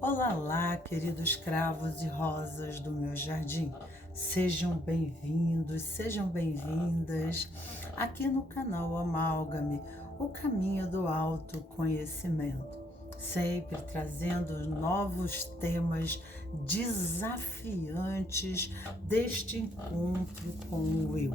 Olá lá, queridos cravos e rosas do meu jardim. Sejam bem-vindos, sejam bem-vindas aqui no canal Amálgame, o caminho do autoconhecimento. Sempre trazendo novos temas desafiantes deste encontro com o eu.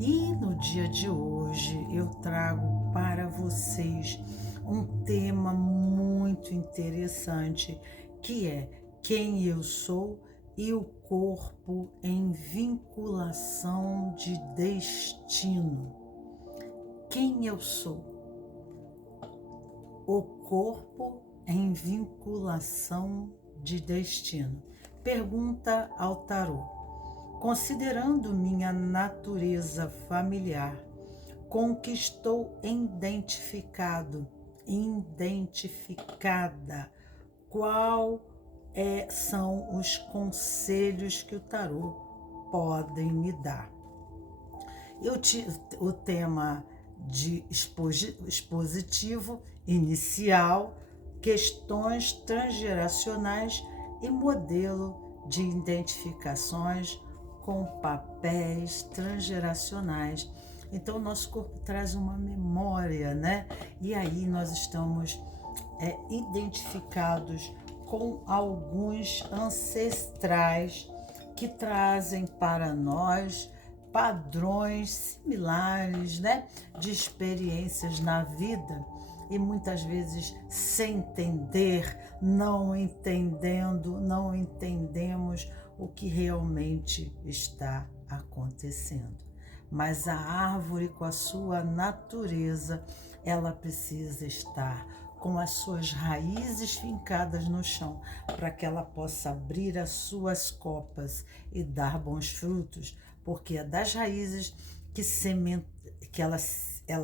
E no dia de hoje eu trago para vocês um tema muito interessante, que é quem eu sou e o corpo em vinculação de destino. Quem eu sou? O corpo em vinculação de destino. Pergunta ao tarô. Considerando minha natureza familiar, com que estou identificada, são os conselhos que o tarô podem me dar. O tema de expositivo inicial, questões transgeracionais e modelo de identificações com papéis transgeracionais. Então, o nosso corpo traz uma memória, né? E aí nós estamos identificados com alguns ancestrais que trazem para nós padrões similares, né, de experiências na vida, e muitas vezes sem entender, não entendemos o que realmente está acontecendo. Mas a árvore, com a sua natureza, ela precisa estar com as suas raízes fincadas no chão, para que ela possa abrir as suas copas e dar bons frutos, porque é das raízes que ela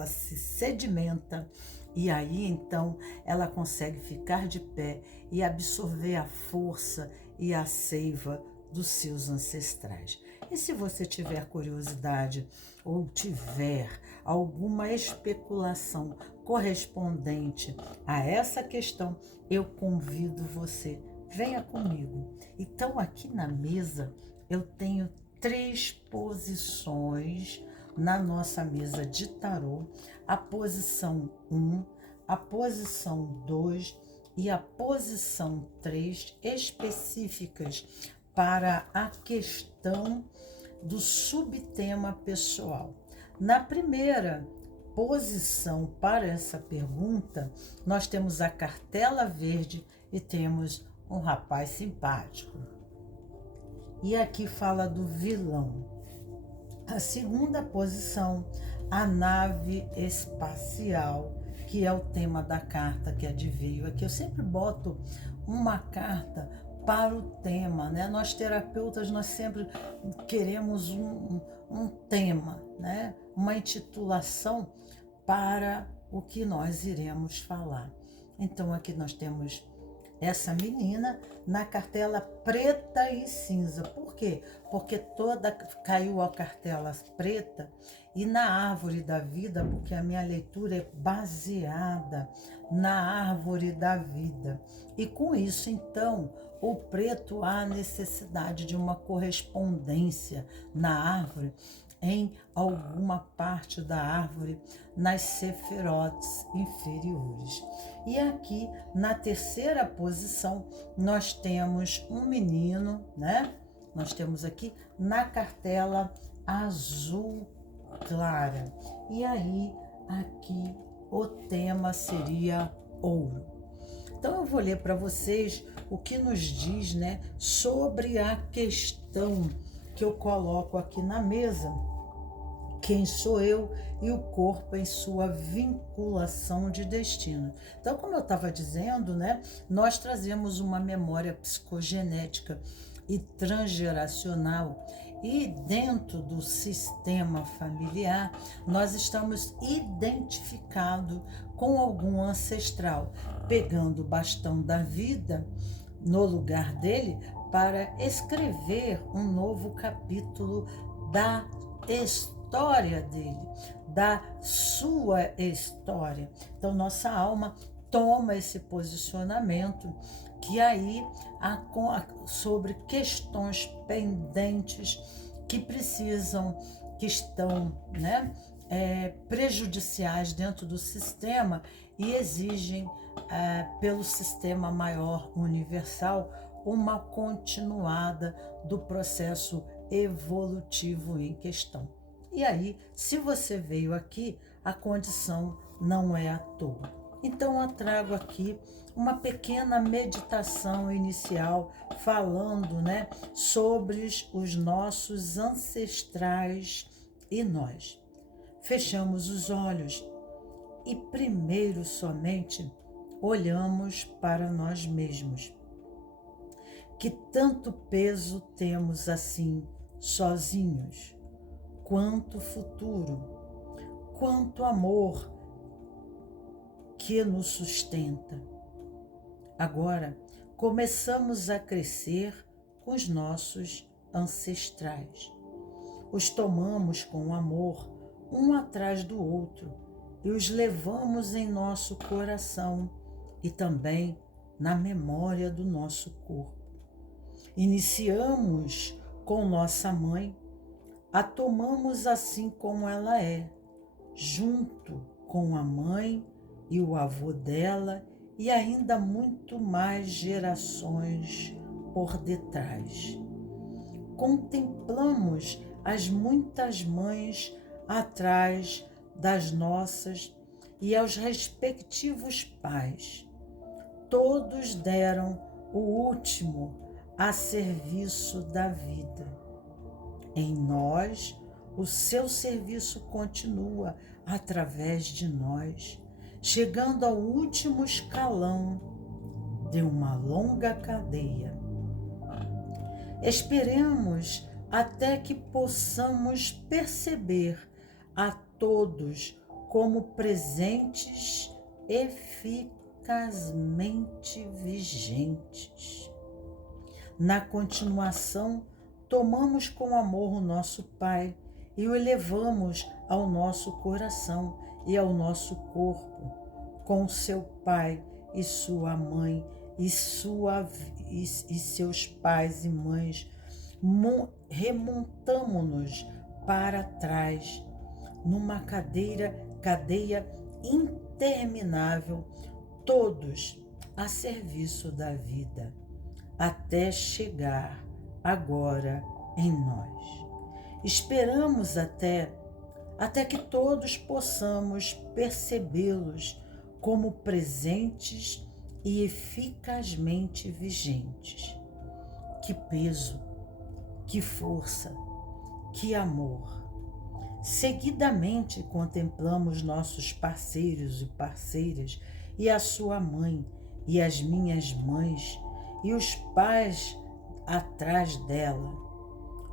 se sedimenta, e aí então ela consegue ficar de pé e absorver a força e a seiva dos seus ancestrais. E se você tiver curiosidade ou tiver alguma especulação correspondente a essa questão, eu convido você, venha comigo. Então, aqui na mesa eu tenho 3 posições na nossa mesa de tarô: a posição 1, a posição 2 e a posição 3, específicas para a questão do subtema pessoal. Na primeira posição para essa pergunta, nós temos a cartela verde e temos um rapaz simpático. E aqui fala do vilão. A segunda posição, a nave espacial, que é o tema da carta que adivinho. Aqui eu sempre boto uma carta para o tema, né? Nós terapeutas, nós sempre queremos um tema, né? Uma intitulação para o que nós iremos falar. Então aqui nós temos essa menina na cartela preta e cinza. Por quê? Porque caiu a cartela preta, e na árvore da vida, porque a minha leitura é baseada na árvore da vida. E com isso, então, o preto, há necessidade de uma correspondência na árvore, em alguma parte da árvore, nas sefirotes inferiores. E aqui, na terceira posição, nós temos um menino, né? Nós temos aqui na cartela azul clara. E aí, aqui, o tema seria ouro. Então, eu vou ler para vocês o que nos diz, né, sobre a questão que eu coloco aqui na mesa: quem sou eu e o corpo em sua vinculação de destino. Então, como eu estava dizendo, né, nós trazemos uma memória psicogenética e transgeracional, e dentro do sistema familiar nós estamos identificados com algum ancestral, pegando o bastão da vida no lugar dele para escrever um novo capítulo da história dele, da sua história. Então, nossa alma toma esse posicionamento que aí sobre questões pendentes que estão, né, prejudiciais dentro do sistema e exigem pelo sistema maior universal uma continuada do processo evolutivo em questão. E aí, se você veio aqui, a condição não é à toa. Então eu trago aqui uma pequena meditação inicial falando, né, sobre os nossos ancestrais e nós. Fechamos os olhos e primeiro somente olhamos para nós mesmos. Que tanto peso temos assim, sozinhos? Quanto futuro, quanto amor que nos sustenta. Agora, começamos a crescer com os nossos ancestrais. Os tomamos com amor, um atrás do outro, e os levamos em nosso coração e também na memória do nosso corpo. Iniciamos com nossa mãe, a tomamos assim como ela é, junto com a mãe e o avô dela e ainda muito mais gerações por detrás. Contemplamos as muitas mães atrás das nossas e aos respectivos pais. Todos deram o último a serviço da vida. Em nós, o seu serviço continua através de nós, chegando ao último escalão de uma longa cadeia. Esperemos até que possamos perceber a todos como presentes eficazmente vigentes. Na continuação, tomamos com amor o nosso Pai e o elevamos ao nosso coração e ao nosso corpo, com seu pai e sua mãe e seus pais e mães. Remontamo-nos para trás, numa cadeia interminável, todos a serviço da vida, até chegar agora em nós. Esperamos até que todos possamos percebê-los como presentes e eficazmente vigentes. Que peso, que força, que amor! Seguidamente contemplamos nossos parceiros e parceiras e a sua mãe e as minhas mães e os pais atrás dela,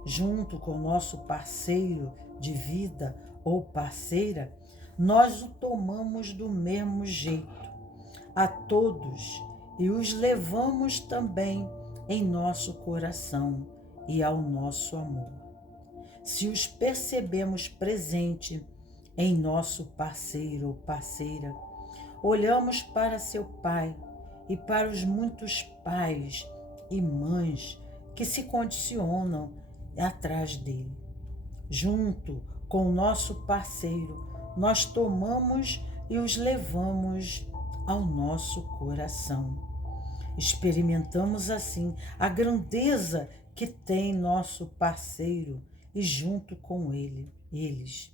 junto com nosso parceiro de vida ou parceira, nós o tomamos do mesmo jeito, a todos, e os levamos também em nosso coração e ao nosso amor. Se os percebemos presente em nosso parceiro ou parceira, olhamos para seu pai e para os muitos pais e mães que se condicionam atrás dele. Junto com o nosso parceiro, nós tomamos e os levamos ao nosso coração. Experimentamos assim a grandeza que tem nosso parceiro e junto com eles,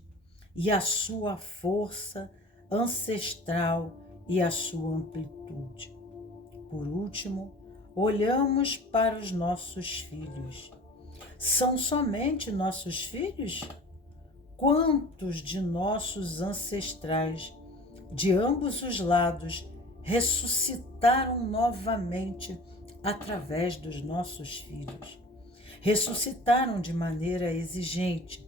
e a sua força ancestral e a sua amplitude. Por último, olhamos para os nossos filhos. São somente nossos filhos? Quantos de nossos ancestrais, de ambos os lados, ressuscitaram novamente através dos nossos filhos? Ressuscitaram de maneira exigente,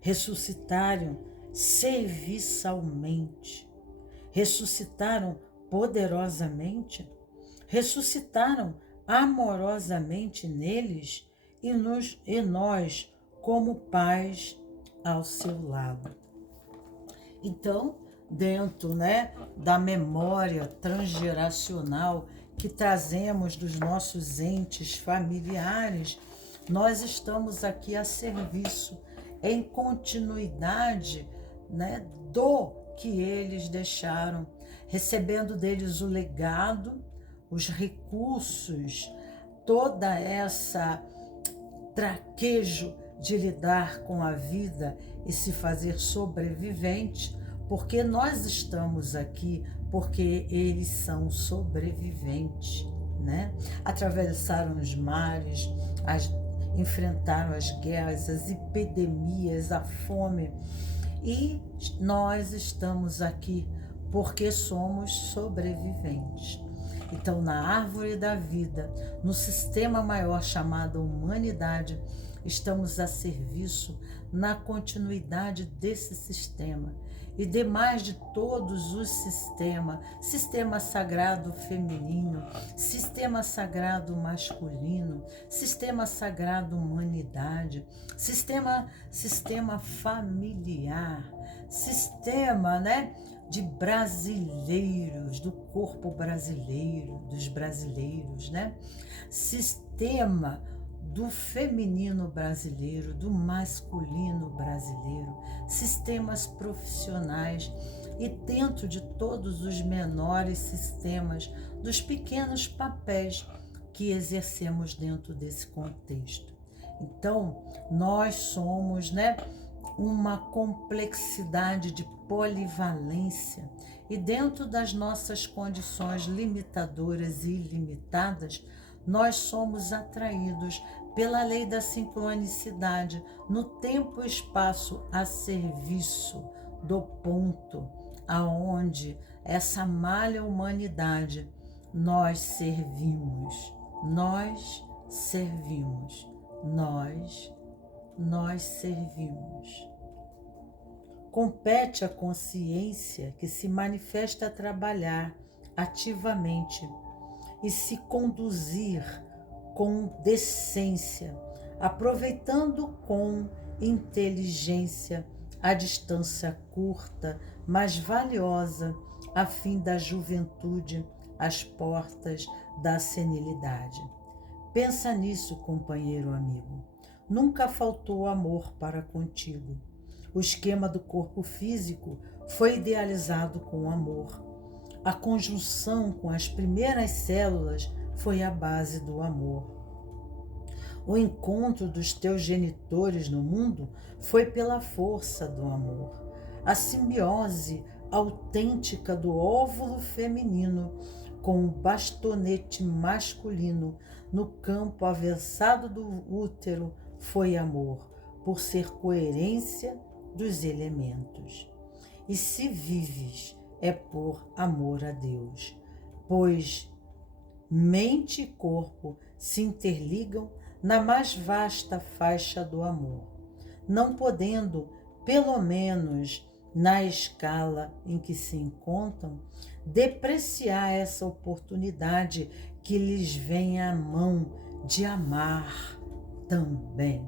ressuscitaram serviçalmente, ressuscitaram poderosamente, ressuscitaram amorosamente neles e nós como pais ao seu lado. Então, dentro, da memória transgeracional que trazemos dos nossos entes familiares, nós estamos aqui a serviço, em continuidade, né, do que eles deixaram, recebendo deles o legado, os recursos, toda essa traquejo de lidar com a vida e se fazer sobrevivente, porque nós estamos aqui porque eles são sobreviventes, né? Atravessaram os mares, enfrentaram as guerras, as epidemias, a fome, e nós estamos aqui porque somos sobreviventes. Então, na árvore da vida, no sistema maior chamado humanidade, estamos a serviço na continuidade desse sistema e demais de todos os sistemas, sistema sagrado feminino, sistema sagrado masculino, sistema sagrado humanidade, sistema familiar, sistema, né, de brasileiros, do corpo brasileiro, dos brasileiros, né? Sistema do feminino brasileiro, do masculino brasileiro, sistemas profissionais e dentro de todos os menores sistemas, dos pequenos papéis que exercemos dentro desse contexto. Então, nós somos, né, uma complexidade de polivalência e dentro das nossas condições limitadoras e ilimitadas, nós somos atraídos pela lei da sincronicidade no tempo e espaço a serviço do ponto aonde essa malha humanidade nós servimos, nós servimos. Compete à consciência que se manifesta a trabalhar ativamente e se conduzir com decência, aproveitando com inteligência a distância curta, mas valiosa, a fim da juventude às portas da senilidade. Pensa nisso, companheiro amigo. Nunca faltou amor para contigo. O esquema do corpo físico foi idealizado com amor. A conjunção com as primeiras células foi a base do amor. O encontro dos teus genitores no mundo foi pela força do amor. A simbiose autêntica do óvulo feminino com o bastonete masculino no campo avançado do útero foi amor, por ser coerência dos elementos. E se vives, é por amor a Deus, pois mente e corpo se interligam na mais vasta faixa do amor, não podendo, pelo menos na escala em que se encontram, depreciar essa oportunidade que lhes vem à mão de amar também.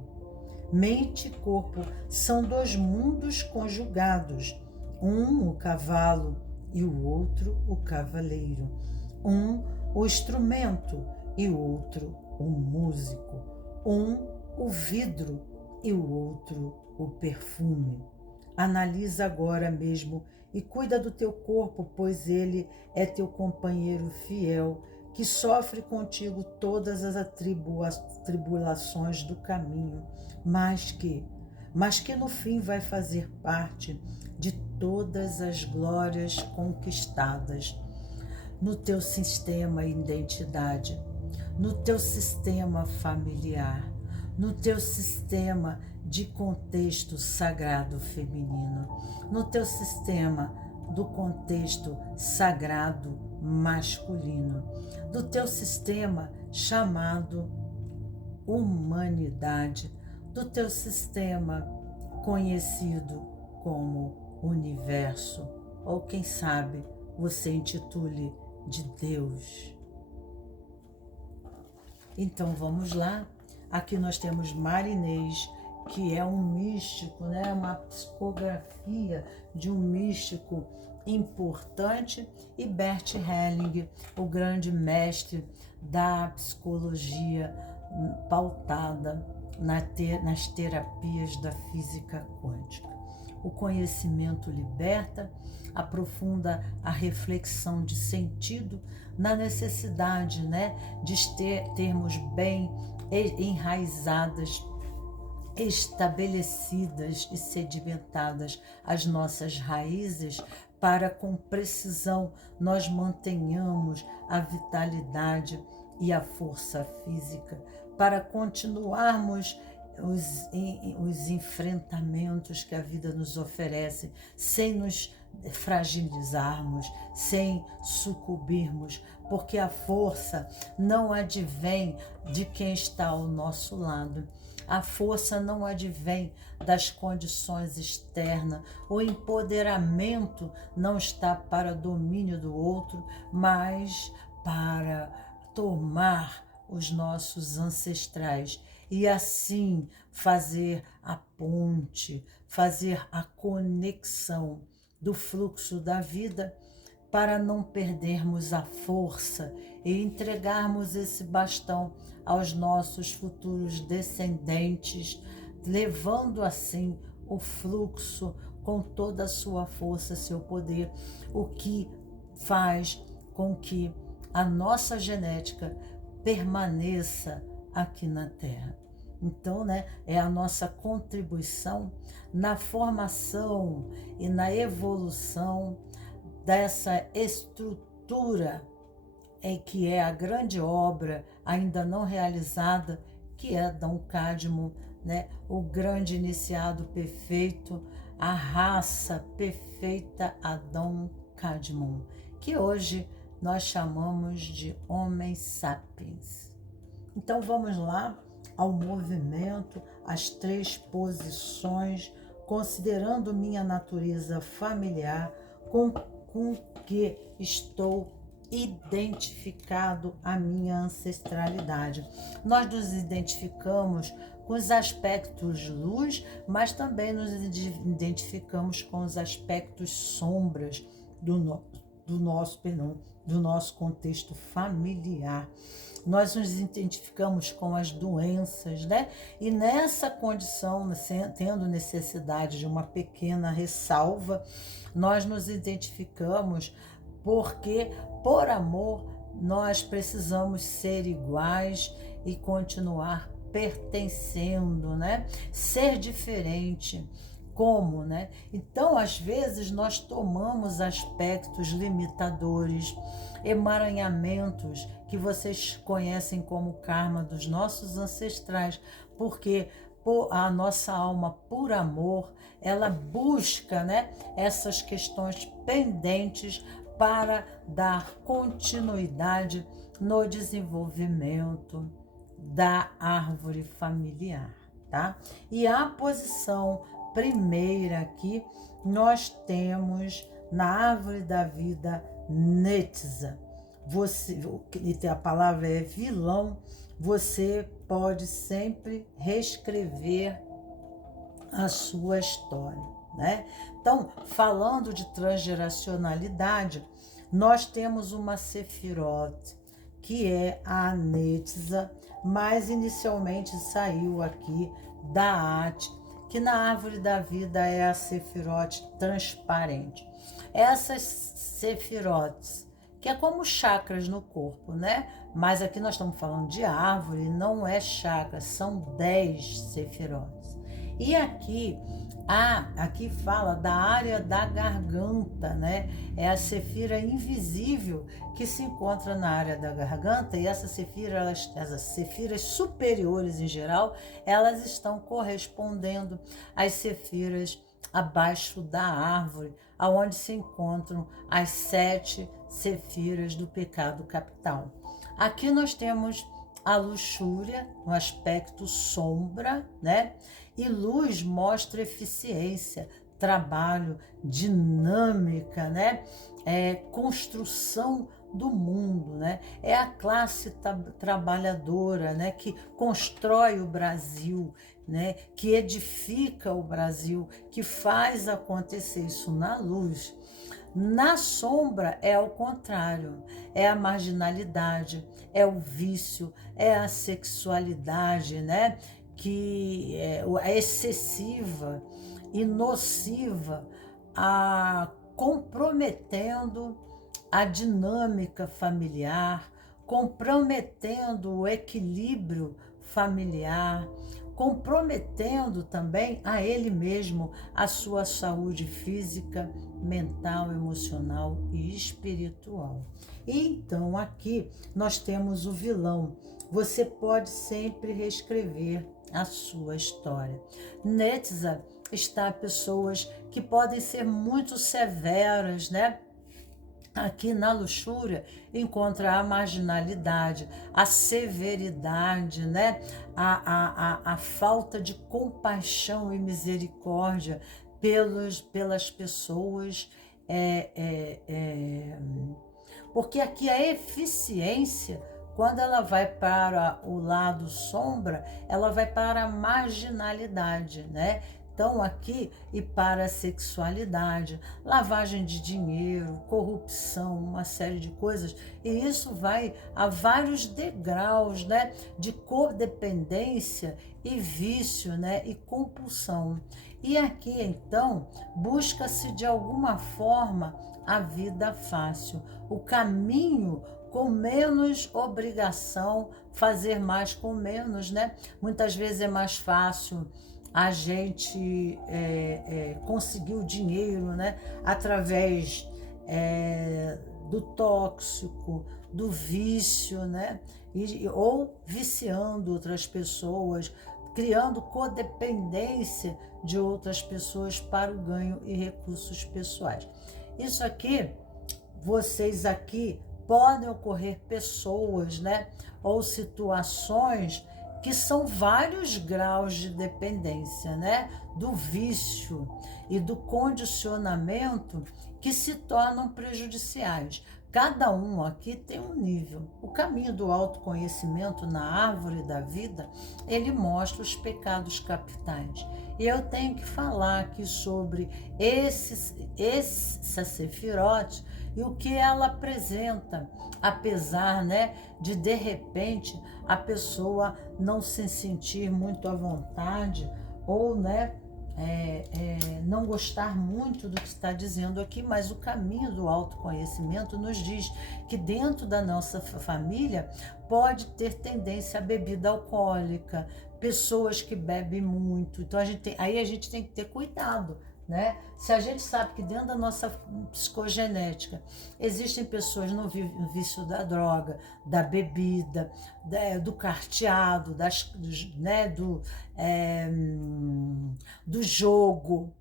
Mente e corpo são dois mundos conjugados, um o cavalo e o outro o cavaleiro, um o instrumento e o outro o músico, um o vidro e o outro o perfume. Analisa agora mesmo e cuida do teu corpo, pois ele é teu companheiro fiel, que sofre contigo todas as tribulações do caminho, mas que no fim vai fazer parte de todas as glórias conquistadas no teu sistema e identidade, no teu sistema familiar, no teu sistema de contexto sagrado feminino, no teu sistema do contexto sagrado masculino, do teu sistema chamado humanidade, do teu sistema conhecido como universo, ou quem sabe você intitule de Deus. Então vamos lá. Aqui nós temos Marinês, que é um místico, né? Uma psicografia de um místico importante, e Bert Helling, o grande mestre da psicologia pautada nas terapias da física quântica. O conhecimento liberta, aprofunda a reflexão de sentido na necessidade, né, de termos bem enraizadas, estabelecidas e sedimentadas as nossas raízes, para com precisão nós mantenhamos a vitalidade e a força física, para continuarmos os enfrentamentos que a vida nos oferece, sem nos fragilizarmos, sem sucumbirmos, porque a força não advém de quem está ao nosso lado. A força não advém das condições externas. O empoderamento não está para domínio do outro, mas para tomar os nossos ancestrais e assim fazer a ponte, fazer a conexão do fluxo da vida, para não perdermos a força e entregarmos esse bastão aos nossos futuros descendentes, levando assim o fluxo com toda a sua força, seu poder, o que faz com que a nossa genética permaneça aqui na Terra. Então, né, é a nossa contribuição na formação e na evolução dessa estrutura que é a grande obra ainda não realizada, que é Adão Cadmo, né, o grande iniciado perfeito, a raça perfeita Adão Cadmo, que hoje nós chamamos de Homem Sapiens. Então vamos lá ao movimento, às 3 posições, considerando minha natureza familiar, com que estou identificado a minha ancestralidade. Nós nos identificamos com os aspectos luz, mas também nos identificamos com os aspectos sombras do nosso contexto familiar. Nós nos identificamos com as doenças, né? E nessa condição, tendo necessidade de uma pequena ressalva, nós nos identificamos porque, por amor, nós precisamos ser iguais e continuar pertencendo, né? Ser diferente. Como, né? Então, às vezes, nós tomamos aspectos limitadores, emaranhamentos que vocês conhecem como karma dos nossos ancestrais, porque a nossa alma, por amor, ela busca, né, essas questões pendentes para dar continuidade no desenvolvimento da árvore familiar, tá? E a posição primeira aqui, nós temos na árvore da vida Netza. A palavra é vilão, você pode sempre reescrever a sua história, né? Então, falando de transgeracionalidade, nós temos uma Sefirot, que é a Netza, mas inicialmente saiu aqui da At, que na árvore da vida é a Sefirot transparente. Essas Sefirotes, que é como chakras no corpo, né? Mas aqui nós estamos falando de árvore, não é chakra, são 10 Sefirotes. E aqui fala da área da garganta, né? É a Sefira invisível que se encontra na área da garganta, e essas Sefiras superiores em geral, elas estão correspondendo às Sefiras abaixo da árvore, aonde se encontram as 7 Sefiras do pecado capital. Aqui nós temos a luxúria, no aspecto sombra, né? E luz mostra eficiência, trabalho, dinâmica, né? Construção do mundo, né? É a classe trabalhadora, né? Que constrói o Brasil, né? Que edifica o Brasil, que faz acontecer isso na luz. Na sombra é o contrário, é a marginalidade, é o vício, é a sexualidade, né? Que é excessiva e nociva, comprometendo a dinâmica familiar, comprometendo o equilíbrio familiar, comprometendo também a ele mesmo, a sua saúde física, mental, emocional e espiritual. E então aqui nós temos o vilão. Você pode sempre reescrever a sua história. Netza está pessoas que podem ser muito severas, né? Aqui na luxúria encontra a marginalidade, a severidade, né? A falta de compaixão e misericórdia pelas pessoas. Porque aqui a eficiência, quando ela vai para o lado sombra, ela vai para a marginalidade, né? Então, aqui, e para a sexualidade, lavagem de dinheiro, corrupção, uma série de coisas, e isso vai a vários degraus, né, de codependência e vício, né, e compulsão. E aqui, então, busca-se de alguma forma a vida fácil, o caminho com menos obrigação, fazer mais com menos, né? Muitas vezes é mais fácil a gente conseguir o dinheiro, né, através do tóxico, do vício, né, ou viciando outras pessoas, criando codependência de outras pessoas para o ganho e recursos pessoais. Isso aqui, vocês aqui podem ocorrer pessoas, né, ou situações que são vários graus de dependência, né? Do vício e do condicionamento que se tornam prejudiciais. Cada um aqui tem um nível. O caminho do autoconhecimento na árvore da vida, ele mostra os pecados capitais. E eu tenho que falar aqui sobre essa Sefirote e o que ela apresenta, apesar, né, de repente a pessoa não se sentir muito à vontade ou, né, não gostar muito do que está dizendo aqui, mas o caminho do autoconhecimento nos diz que dentro da nossa família pode ter tendência à bebida alcoólica, pessoas que bebem muito. Então aí a gente tem que ter cuidado, né? Se a gente sabe que dentro da nossa psicogenética existem pessoas no vício da droga, da bebida, do carteado, né, do jogo,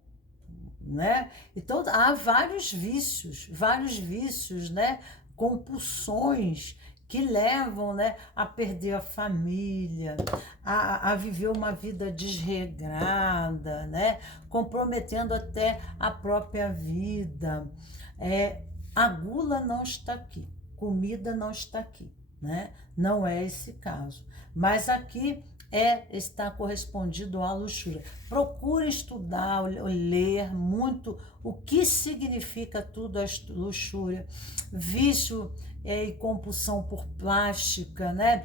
né? Então há vários vícios, né? Compulsões que levam, né, a perder a família, a viver uma vida desregrada, né, comprometendo até a própria vida. A gula não está aqui, comida não está aqui, né? Não é esse caso. Mas aqui está correspondido à luxúria. Procure estudar, ler muito o que significa tudo a luxúria. Vício e compulsão por plástica, né?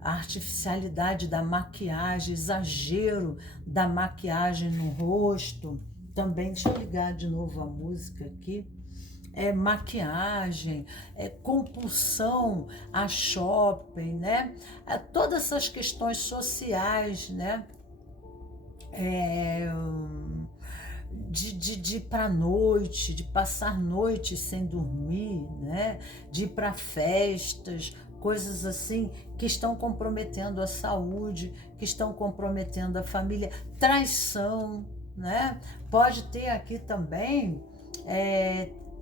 A artificialidade da maquiagem, exagero da maquiagem no rosto. Também, deixa eu ligar de novo a música aqui. Maquiagem, compulsão a shopping, né? Todas essas questões sociais, né? De ir para a noite, de passar noites sem dormir, né? De ir para festas, coisas assim que estão comprometendo a saúde, que estão comprometendo a família. Traição, né? Pode ter aqui também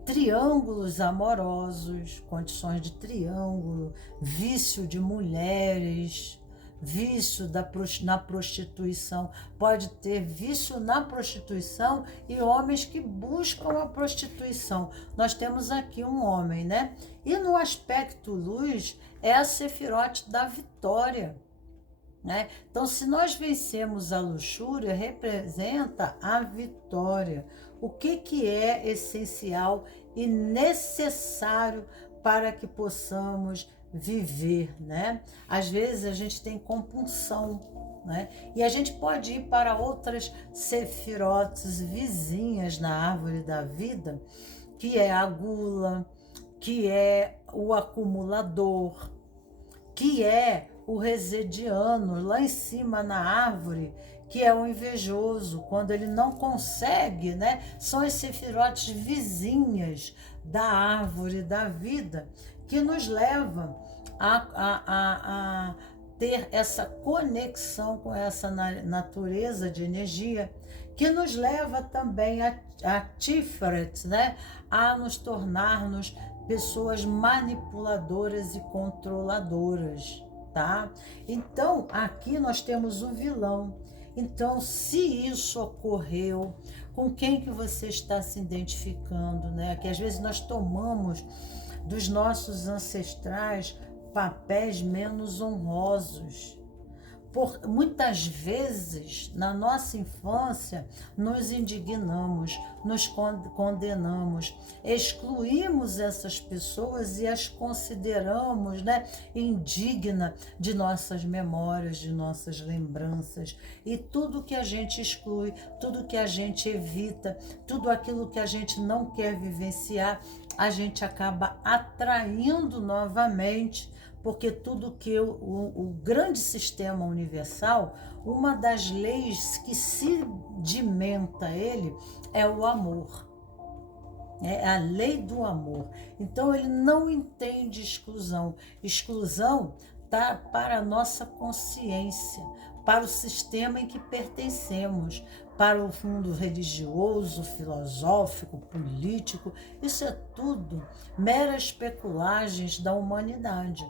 triângulos amorosos, condições de triângulo, vício de mulheres, vício na prostituição. Pode ter vício na prostituição e homens que buscam a prostituição. Nós temos aqui um homem, né? E no aspecto luz é a Sefirote da vitória. né? Então, se nós vencemos a luxúria, representa a vitória. O que é essencial e necessário para que possamos viver, né? Às vezes a gente tem compulsão, né? E a gente pode ir para outras sefirotes vizinhas na árvore da vida, que é a gula, que é o acumulador, que é o resediano lá em cima na árvore, que é o invejoso, quando ele não consegue, né? São as sefirotes vizinhas da árvore da vida que nos levam a ter essa conexão com essa natureza de energia, que nos leva também a Tiferet, né? A nos tornarmos pessoas manipuladoras e controladoras, tá? Então, aqui nós temos o vilão. Então, se isso ocorreu, com quem que você está se identificando, né? Que às vezes nós tomamos dos nossos ancestrais papéis menos honrosos. Muitas vezes, na nossa infância, nos indignamos, nos condenamos, excluímos essas pessoas e as consideramos, né, indignas de nossas memórias, de nossas lembranças. E tudo que a gente exclui, tudo que a gente evita, tudo aquilo que a gente não quer vivenciar, a gente acaba atraindo novamente, porque tudo que o grande sistema universal, uma das leis que sedimenta ele é o amor. É a lei do amor. Então ele não entende exclusão. Exclusão está para a nossa consciência, para o sistema em que pertencemos, para o mundo religioso, filosófico, político. Isso é tudo meras especulações da humanidade.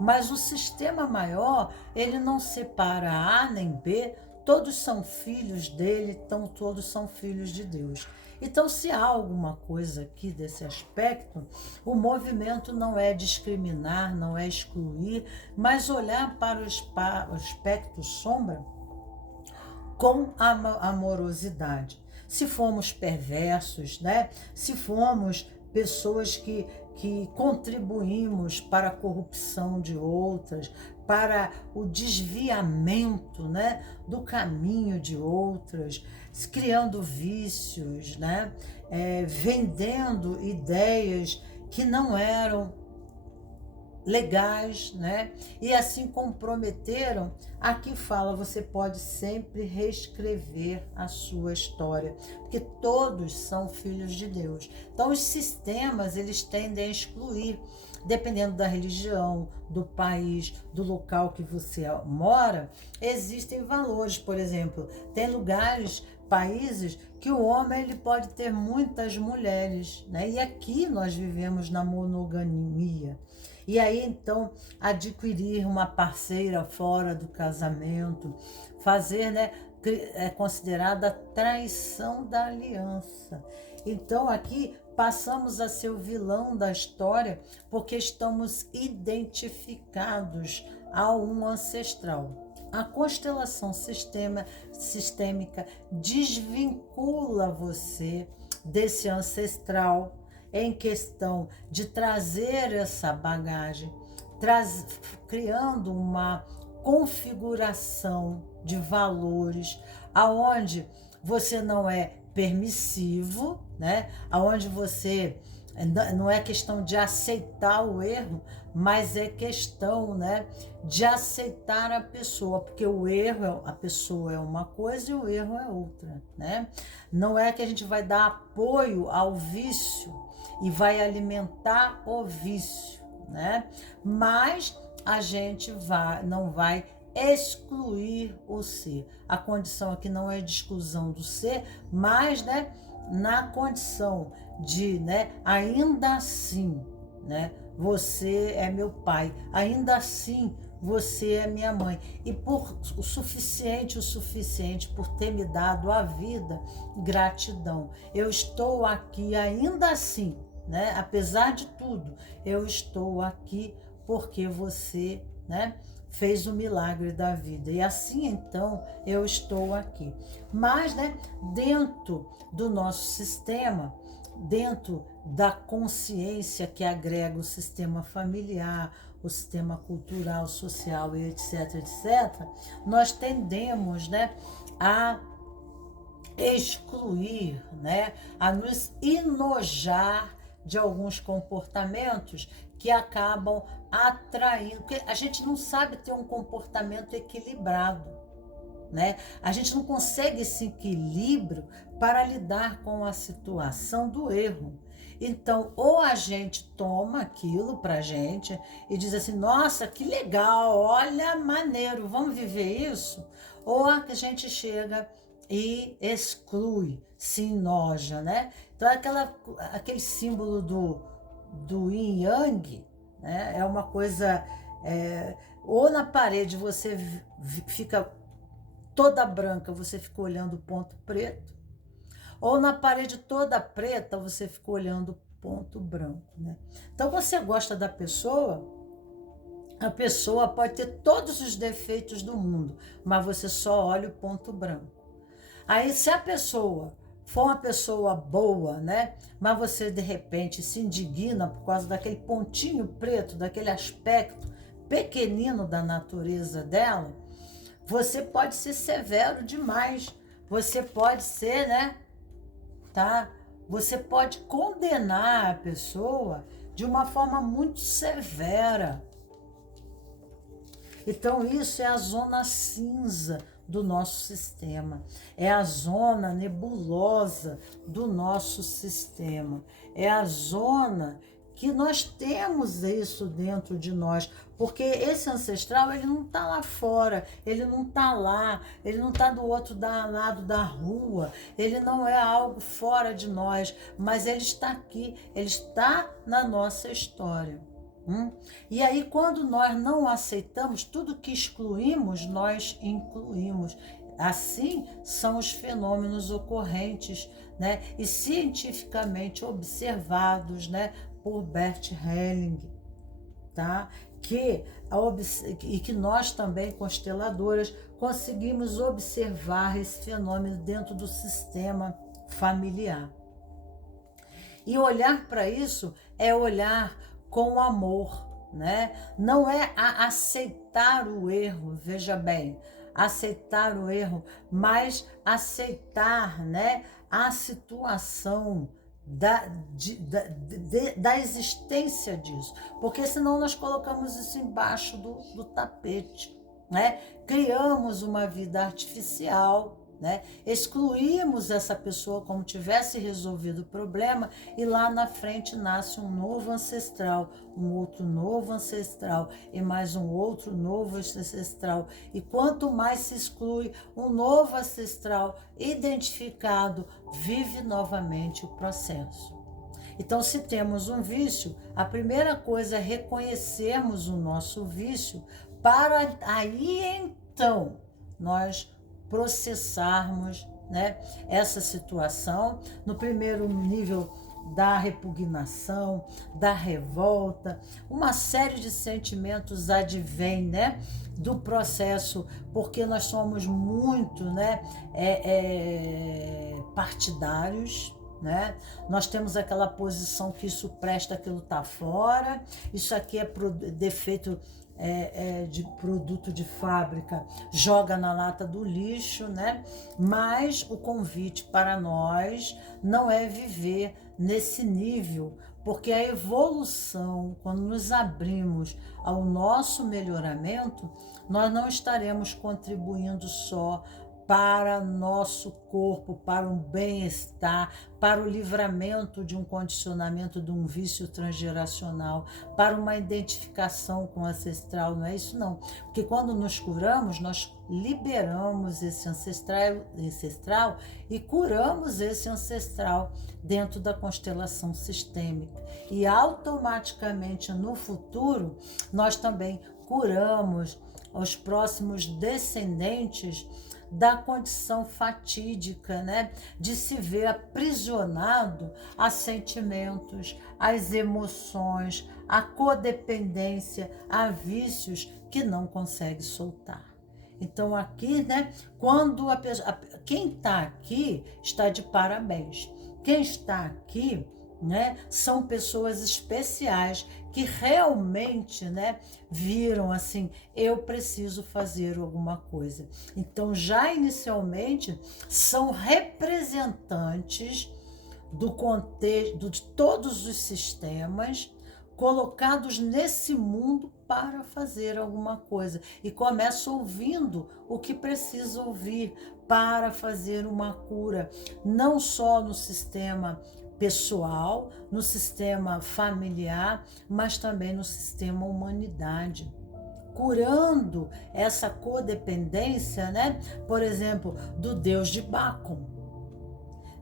Mas o sistema maior, ele não separa A nem B, todos são filhos dele, então todos são filhos de Deus. Então, se há alguma coisa aqui desse aspecto, o movimento não é discriminar, não é excluir, mas olhar para o aspecto sombra com amorosidade. Se formos perversos, né? Se formos pessoas que contribuímos para a corrupção de outras, para o desviamento, né, do caminho de outras, criando vícios, né, vendendo ideias que não eram legais, né? E assim comprometeram. Aqui fala, você pode sempre reescrever a sua história, porque todos são filhos de Deus. Então os sistemas, eles tendem a excluir, dependendo da religião, do país, do local que você mora, existem valores. Por exemplo, tem lugares, países que o homem ele pode ter muitas mulheres, né? E aqui nós vivemos na monogamia. E aí, então, adquirir uma parceira fora do casamento, fazer, né, é considerada traição da aliança. Então, aqui passamos a ser o vilão da história porque estamos identificados a um ancestral. A constelação sistêmica desvincula você desse ancestral, em questão de trazer essa bagagem, criando uma configuração de valores, aonde você não é permissivo, né? Aonde você não é questão de aceitar o erro, mas é questão, né, de aceitar a pessoa, porque o erro, a pessoa é uma coisa e o erro é outra, né? Não é que a gente vai dar apoio ao vício e vai alimentar o vício, né? Mas a gente não vai excluir o ser. A condição aqui não é de exclusão do ser, mas, né, na condição de, né, ainda assim, né, você é meu pai, ainda assim você é minha mãe, e por o suficiente por ter me dado a vida, gratidão. Eu estou aqui ainda assim, né, apesar de tudo, eu estou aqui porque você, né, fez o milagre da vida. E assim, então, eu estou aqui. Mas, né, dentro do nosso sistema, dentro da consciência que agrega o sistema familiar, o sistema cultural, social e etc, etc, nós tendemos, né, a excluir, né, a nos enojar de alguns comportamentos que acabam atraindo, porque a gente não sabe ter um comportamento equilibrado, né? A gente não consegue esse equilíbrio para lidar com a situação do erro. Então, ou a gente toma aquilo pra gente e diz assim, nossa, que legal, olha, maneiro, vamos viver isso? Ou a gente chega e exclui, se enoja, né? Então, aquele símbolo do yin yang, né? É uma coisa, ou na parede você fica toda branca, você fica olhando o ponto preto, ou na parede toda preta, você fica olhando o ponto branco, né? Então, você gosta da pessoa, a pessoa pode ter todos os defeitos do mundo, mas você só olha o ponto branco. Aí, se a pessoa for uma pessoa boa, né? Mas você, de repente, se indigna por causa daquele pontinho preto, daquele aspecto pequenino da natureza dela, você pode ser severo demais. Você pode ser, né? Tá? Você pode condenar a pessoa de uma forma muito severa. Então, isso é a zona cinza do nosso sistema, é a zona nebulosa do nosso sistema, é a zona que nós temos isso dentro de nós, porque esse ancestral, ele não está lá fora, ele não está lá, ele não está do outro lado da rua, ele não é algo fora de nós, mas ele está aqui, ele está na nossa história. E aí, quando nós não aceitamos, tudo que excluímos, nós incluímos. Assim são os fenômenos ocorrentes, né? E cientificamente observados, né, por Bert Helling, tá? E que nós também, consteladoras, conseguimos observar esse fenômeno dentro do sistema familiar. E olhar para isso é olhar com amor, né? Não é aceitar o erro, veja bem, aceitar o erro, mas aceitar, né, a situação da existência disso, porque senão nós colocamos isso embaixo do tapete, né? Criamos uma vida artificial, né? Excluímos essa pessoa como tivesse resolvido o problema e lá na frente nasce um novo ancestral, um outro novo ancestral e mais um outro novo ancestral. E quanto mais se exclui, um novo ancestral identificado vive novamente o processo. Então, se temos um vício, a primeira coisa é reconhecermos o nosso vício para aí então nós processarmos, né, essa situação no primeiro nível da repugnação, da revolta, uma série de sentimentos advém, né, do processo, porque nós somos muito, né, partidários, né? Nós temos aquela posição que isso presta, aquilo está fora, isso aqui é defeito de produto de fábrica, joga na lata do lixo, né? Mas o convite para nós não é viver nesse nível, porque a evolução, quando nos abrimos ao nosso melhoramento, nós não estaremos contribuindo só para nosso corpo, para um bem-estar, para o livramento de um condicionamento, de um vício transgeracional, para uma identificação com o ancestral, não é isso não. Porque quando nos curamos, nós liberamos esse ancestral e curamos esse ancestral dentro da constelação sistêmica. E automaticamente no futuro, nós também curamos os próximos descendentes da condição fatídica, né, de se ver aprisionado a sentimentos, às emoções, à codependência, a vícios que não consegue soltar. Então aqui, né, quando quem está aqui está de parabéns. Quem está aqui, né, são pessoas especiais que realmente, né, viram assim, eu preciso fazer alguma coisa. Então já inicialmente são representantes do contexto de todos os sistemas colocados nesse mundo para fazer alguma coisa e começa ouvindo o que precisa ouvir para fazer uma cura, não só no sistema pessoal, no sistema familiar, mas também no sistema humanidade. Curando essa codependência, né? Por exemplo, do deus de Bacon,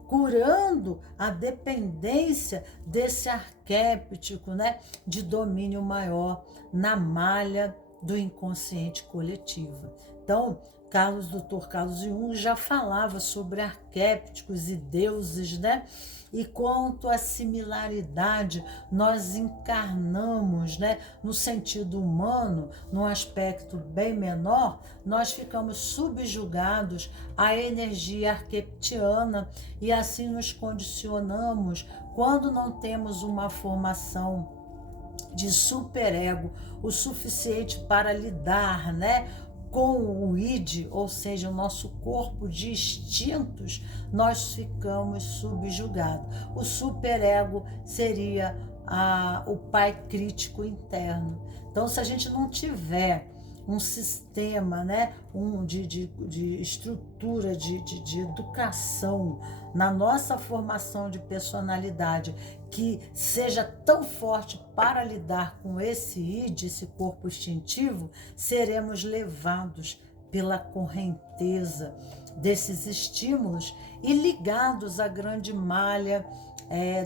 curando a dependência desse arquétipo, né, de domínio maior na malha do inconsciente coletivo. Então, Dr. Carlos Jung já falava sobre arquétipos e deuses, né? E quanto à similaridade nós encarnamos, né, no sentido humano, num aspecto bem menor, nós ficamos subjugados à energia arquetiana e assim nos condicionamos quando não temos uma formação de superego o suficiente para lidar, né, com o id, ou seja, o nosso corpo de instintos, nós ficamos subjugados. O superego seria o pai crítico interno. Então, se a gente não tiver um sistema, né, de estrutura, de educação na nossa formação de personalidade que seja tão forte para lidar com esse id, esse corpo instintivo, seremos levados pela correnteza desses estímulos e ligados à grande malha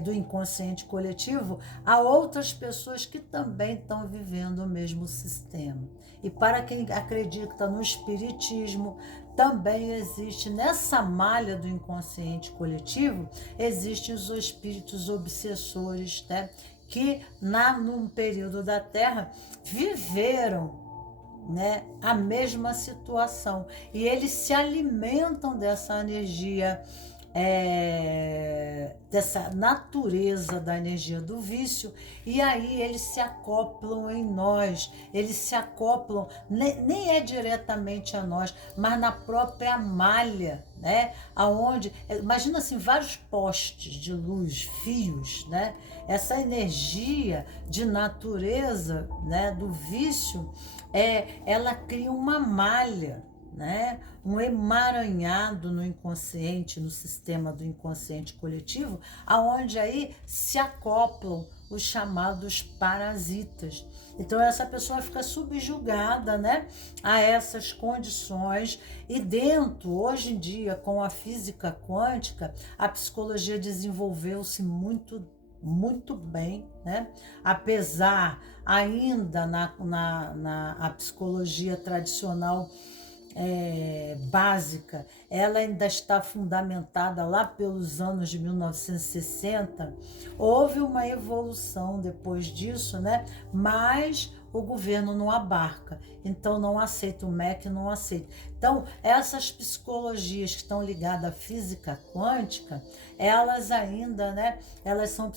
do inconsciente coletivo a outras pessoas que também estão vivendo o mesmo sistema. E para quem acredita no espiritismo, também existe nessa malha do inconsciente coletivo, existem os espíritos obsessores, né, que num período da Terra viveram, né, a mesma situação e eles se alimentam dessa energia, dessa natureza da energia do vício, e aí eles se acoplam em nós, eles se acoplam, nem é diretamente a nós, mas na própria malha, né? Aonde, imagina assim, vários postes de luz, fios, né? Essa energia de natureza, né, do vício, ela cria uma malha, né? Um emaranhado no inconsciente, no sistema do inconsciente coletivo, aonde aí se acoplam os chamados parasitas. Então essa pessoa fica subjugada, né, a essas condições, e dentro, hoje em dia, com a física quântica, a psicologia desenvolveu-se muito bem, né? Apesar ainda na psicologia tradicional básica, ela ainda está fundamentada lá pelos anos de 1960. Houve uma evolução depois disso, né? Mas o governo não abarca, então não aceita, o MEC não aceita. Então, essas psicologias que estão ligadas à física quântica, elas ainda, né, elas são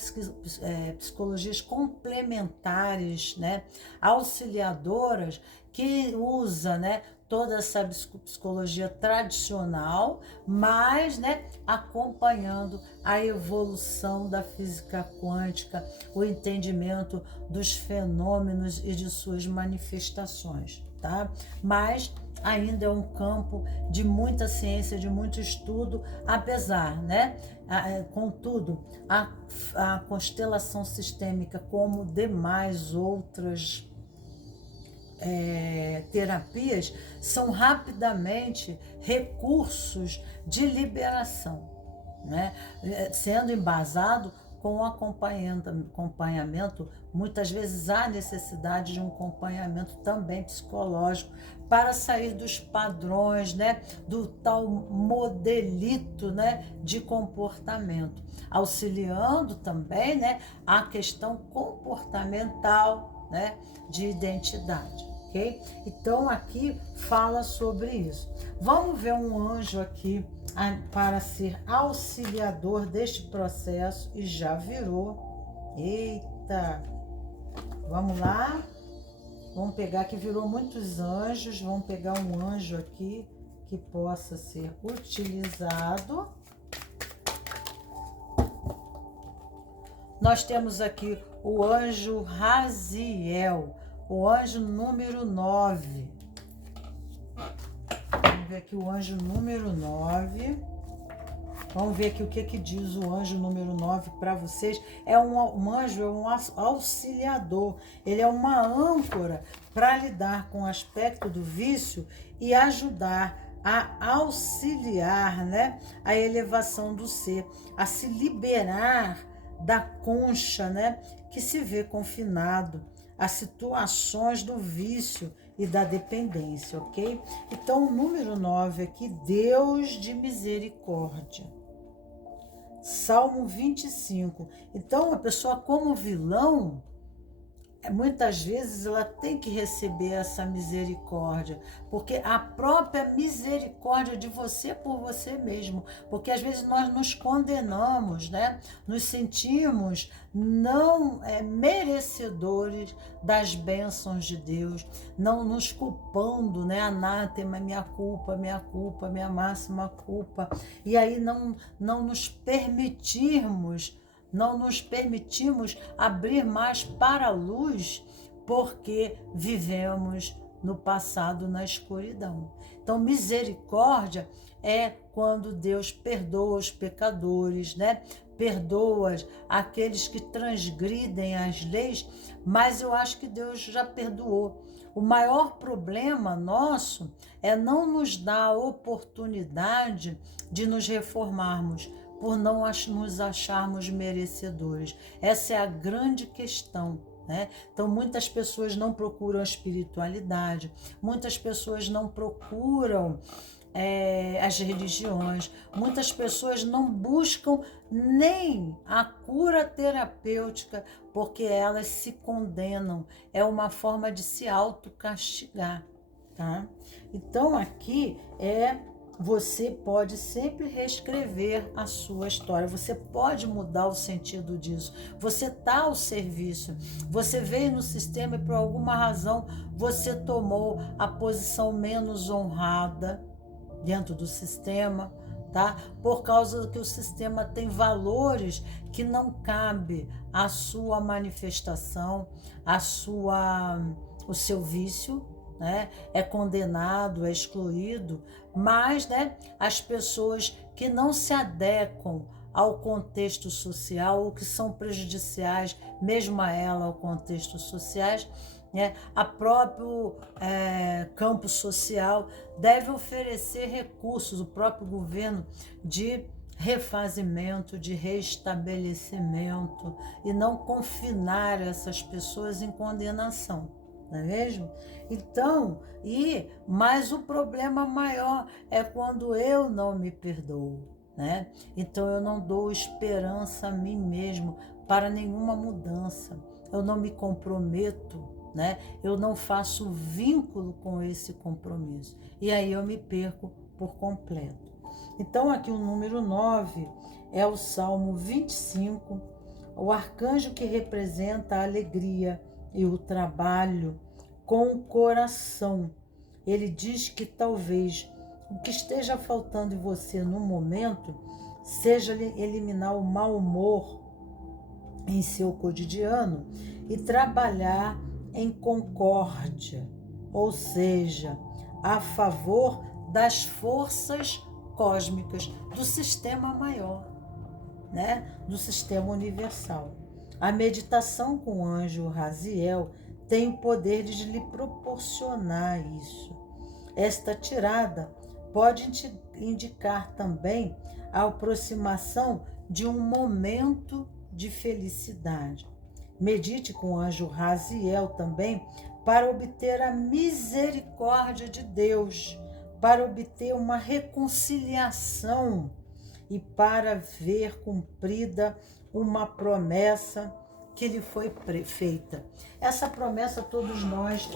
psicologias complementares, né, auxiliadoras, que usa, né, toda essa psicologia tradicional, mas, né, acompanhando a evolução da física quântica, o entendimento dos fenômenos e de suas manifestações, tá? Mas ainda é um campo de muita ciência, de muito estudo, apesar, né? Contudo, a constelação sistêmica, como demais outras terapias, são rapidamente recursos de liberação, né? Sendo embasado com acompanhamento, muitas vezes há necessidade de um acompanhamento também psicológico para sair dos padrões, né, do tal modelito, né, de comportamento, auxiliando também, né, a questão comportamental, né, de identidade. Okay? Então aqui fala sobre isso. Vamos ver um anjo aqui para ser auxiliador deste processo e já virou. Eita! Vamos lá. Vamos pegar que virou muitos anjos. Vamos pegar um anjo aqui que possa ser utilizado. Nós temos aqui o anjo Raziel, o anjo número 9. Vamos ver aqui o anjo número 9. Vamos ver aqui o que diz o anjo número 9 para vocês. Um anjo, é um auxiliador. Ele é uma âncora para lidar com o aspecto do vício e ajudar a auxiliar, né, a elevação do ser, a se liberar da concha, né, que se vê confinado a situações do vício e da dependência, ok? Então, o número 9 aqui, Deus de misericórdia. Salmo 25. Então, a pessoa como vilão, muitas vezes ela tem que receber essa misericórdia, porque a própria misericórdia de você por você mesmo, porque às vezes nós nos condenamos, né? Nos sentimos não merecedores das bênçãos de Deus, não nos culpando, né? Anátema, minha culpa, minha máxima culpa, e aí não nos permitirmos abrir mais para a luz, porque vivemos no passado na escuridão. Então, misericórdia é quando Deus perdoa os pecadores, né? Perdoa aqueles que transgridem as leis, mas eu acho que Deus já perdoou. O maior problema nosso é não nos dar a oportunidade de nos reformarmos, por não nos acharmos merecedores. Essa é a grande questão, né? Então, muitas pessoas não procuram a espiritualidade, muitas pessoas não procuram as religiões, muitas pessoas não buscam nem a cura terapêutica, porque elas se condenam. É uma forma de se autocastigar, tá? Então, aqui você pode sempre reescrever a sua história, você pode mudar o sentido disso, você está ao serviço, você veio no sistema e por alguma razão você tomou a posição menos honrada dentro do sistema, tá? Por causa que o sistema tem valores que não cabe à sua manifestação, o seu vício, né? É condenado, é excluído, mas, né, as pessoas que não se adequam ao contexto social ou que são prejudiciais, mesmo a ela, ao contexto social, né, a próprio campo social deve oferecer recursos, o próprio governo, de refazimento, de restabelecimento, e não confinar essas pessoas em condenação. Não é mesmo? Então, mas o problema maior é quando eu não me perdoo, né? Então eu não dou esperança a mim mesmo para nenhuma mudança. Eu não me comprometo, né? Eu não faço vínculo com esse compromisso. E aí eu me perco por completo. Então aqui o número 9 é o Salmo 25, o arcanjo que representa a alegria e o trabalho com o coração. Ele diz que talvez o que esteja faltando em você no momento seja eliminar o mau humor em seu cotidiano e trabalhar em concórdia, ou seja, a favor das forças cósmicas do sistema maior, né? Do sistema universal. A meditação com o anjo Raziel tem o poder de lhe proporcionar isso. Esta tirada pode indicar também a aproximação de um momento de felicidade. Medite com o anjo Raziel também para obter a misericórdia de Deus, para obter uma reconciliação e para ver cumprida uma promessa que lhe foi feita. Essa promessa, todos nós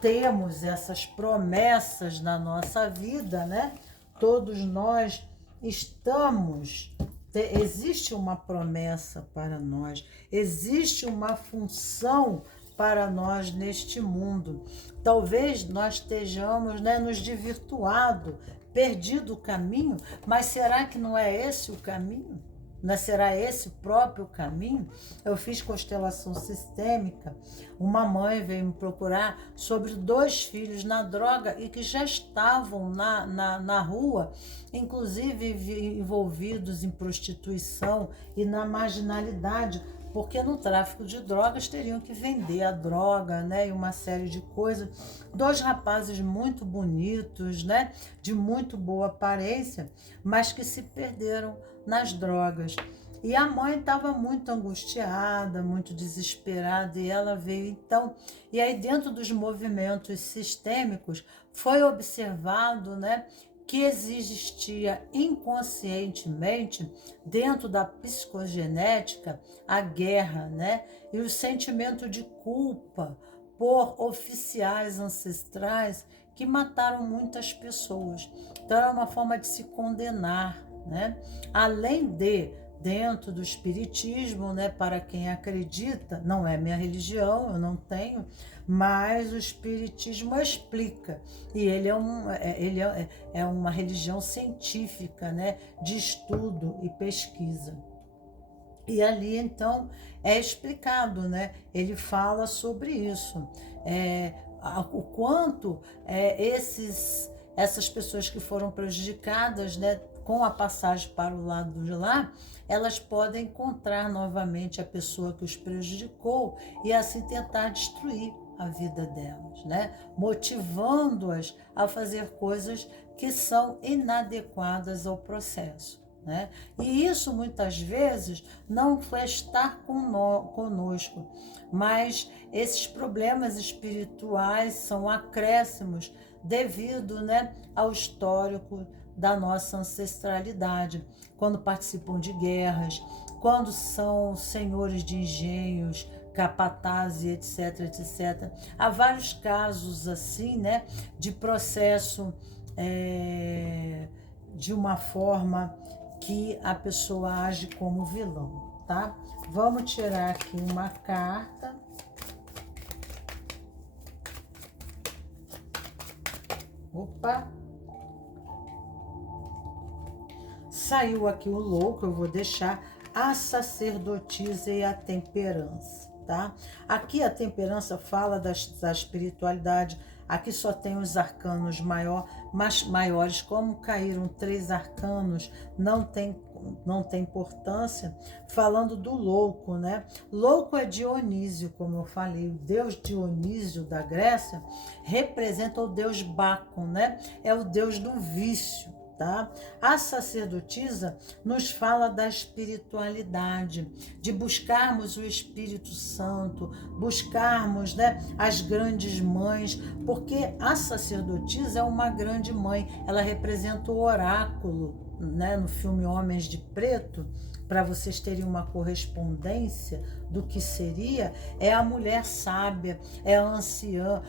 temos essas promessas na nossa vida, né? Todos nós estamos, existe uma promessa para nós, existe uma função para nós neste mundo. Talvez nós estejamos, né, nos desvirtuado, perdido o caminho, mas será que não é esse o caminho? Não será esse o próprio caminho? Eu fiz constelação sistêmica. Uma mãe veio me procurar sobre 2 filhos na droga e que já estavam na rua, inclusive envolvidos em prostituição e na marginalidade, porque no tráfico de drogas teriam que vender a droga, né, e uma série de coisas. 2 rapazes muito bonitos, né, de muito boa aparência, mas que se perderam nas drogas. E a mãe estava muito angustiada, muito desesperada, e ela veio então, e aí dentro dos movimentos sistêmicos foi observado, né, que existia inconscientemente, dentro da psicogenética, a guerra, né? E o sentimento de culpa por oficiais ancestrais que mataram muitas pessoas. Então, era uma forma de se condenar, né? Além de, dentro do espiritismo, né, para quem acredita, não é minha religião, eu não tenho, mas o espiritismo explica, e ele é uma religião científica, né, de estudo e pesquisa. E ali, então, é explicado, né? Ele fala sobre isso, o quanto essas pessoas que foram prejudicadas, né, com a passagem para o lado de lá, elas podem encontrar novamente a pessoa que os prejudicou e assim tentar destruir a vida delas, né? Motivando-as a fazer coisas que são inadequadas ao processo, né? E isso muitas vezes não foi estar conosco, mas esses problemas espirituais são acréscimos devido, né, ao histórico da nossa ancestralidade, quando participam de guerras, quando são senhores de engenhos, capatazes, etc, etc. Há vários casos assim, né, de processo de uma forma que a pessoa age como vilão, tá? Vamos tirar aqui uma carta. Opa! Saiu aqui o louco, eu vou deixar a sacerdotisa e a temperança, tá? Aqui a temperança fala da espiritualidade, aqui só tem os arcanos maiores, como caíram 3 arcanos, não tem importância, falando do louco, né? Louco é Dionísio, como eu falei, o deus Dionísio da Grécia representa o deus Baco, né? É o deus do vício. Tá? A sacerdotisa nos fala da espiritualidade, de buscarmos o Espírito Santo, buscarmos, né, as grandes mães, porque a sacerdotisa é uma grande mãe, ela representa o oráculo, né, no filme Homens de Preto, para vocês terem uma correspondência do que seria, é a mulher sábia, é a anciã,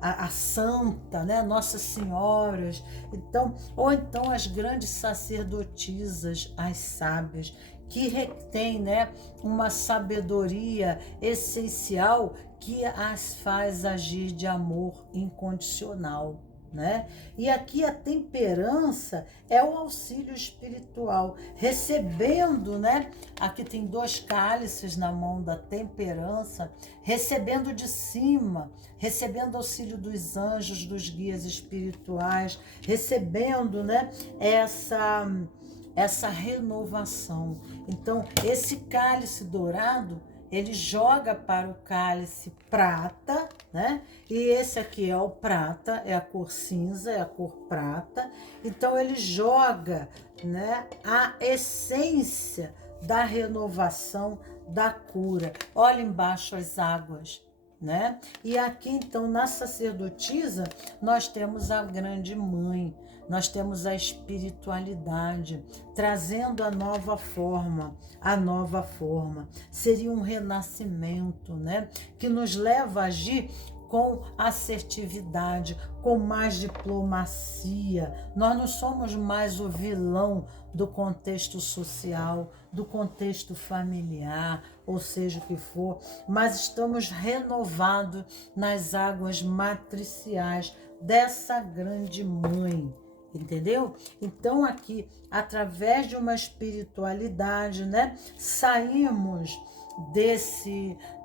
a santa, né? Nossas senhoras, então, ou então as grandes sacerdotisas, as sábias, que retém, né, uma sabedoria essencial que as faz agir de amor incondicional. Né? E aqui a temperança é o auxílio espiritual, recebendo, né? Aqui tem 2 cálices na mão da temperança, recebendo de cima, recebendo auxílio dos anjos, dos guias espirituais, recebendo, né, essa renovação. Então, esse cálice dourado, ele joga para o cálice prata, né? E esse aqui é o prata, é a cor cinza, é a cor prata. Então, ele joga, né, a essência da renovação, da cura. Olha embaixo as águas, né? E aqui, então, na sacerdotisa, nós temos a grande mãe, nós temos a espiritualidade, trazendo a nova forma, a nova forma. Seria um renascimento, né? Que nos leva a agir com assertividade, com mais diplomacia. Nós não somos mais o vilão do contexto social, do contexto familiar, ou seja o que for, mas estamos renovados nas águas matriciais dessa grande mãe, entendeu? Então aqui, através de uma espiritualidade, né, saímos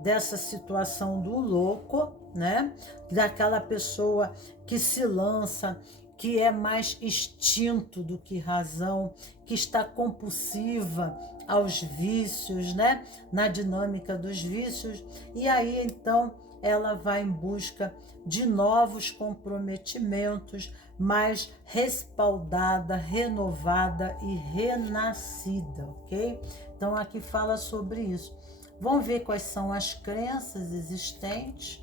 dessa situação do louco, né, daquela pessoa que se lança, que é mais instinto do que razão, que está compulsiva aos vícios, né, na dinâmica dos vícios, e aí então ela vai em busca de novos comprometimentos, mais respaldada, renovada e renascida, ok? Então aqui fala sobre isso. Vamos ver quais são as crenças existentes.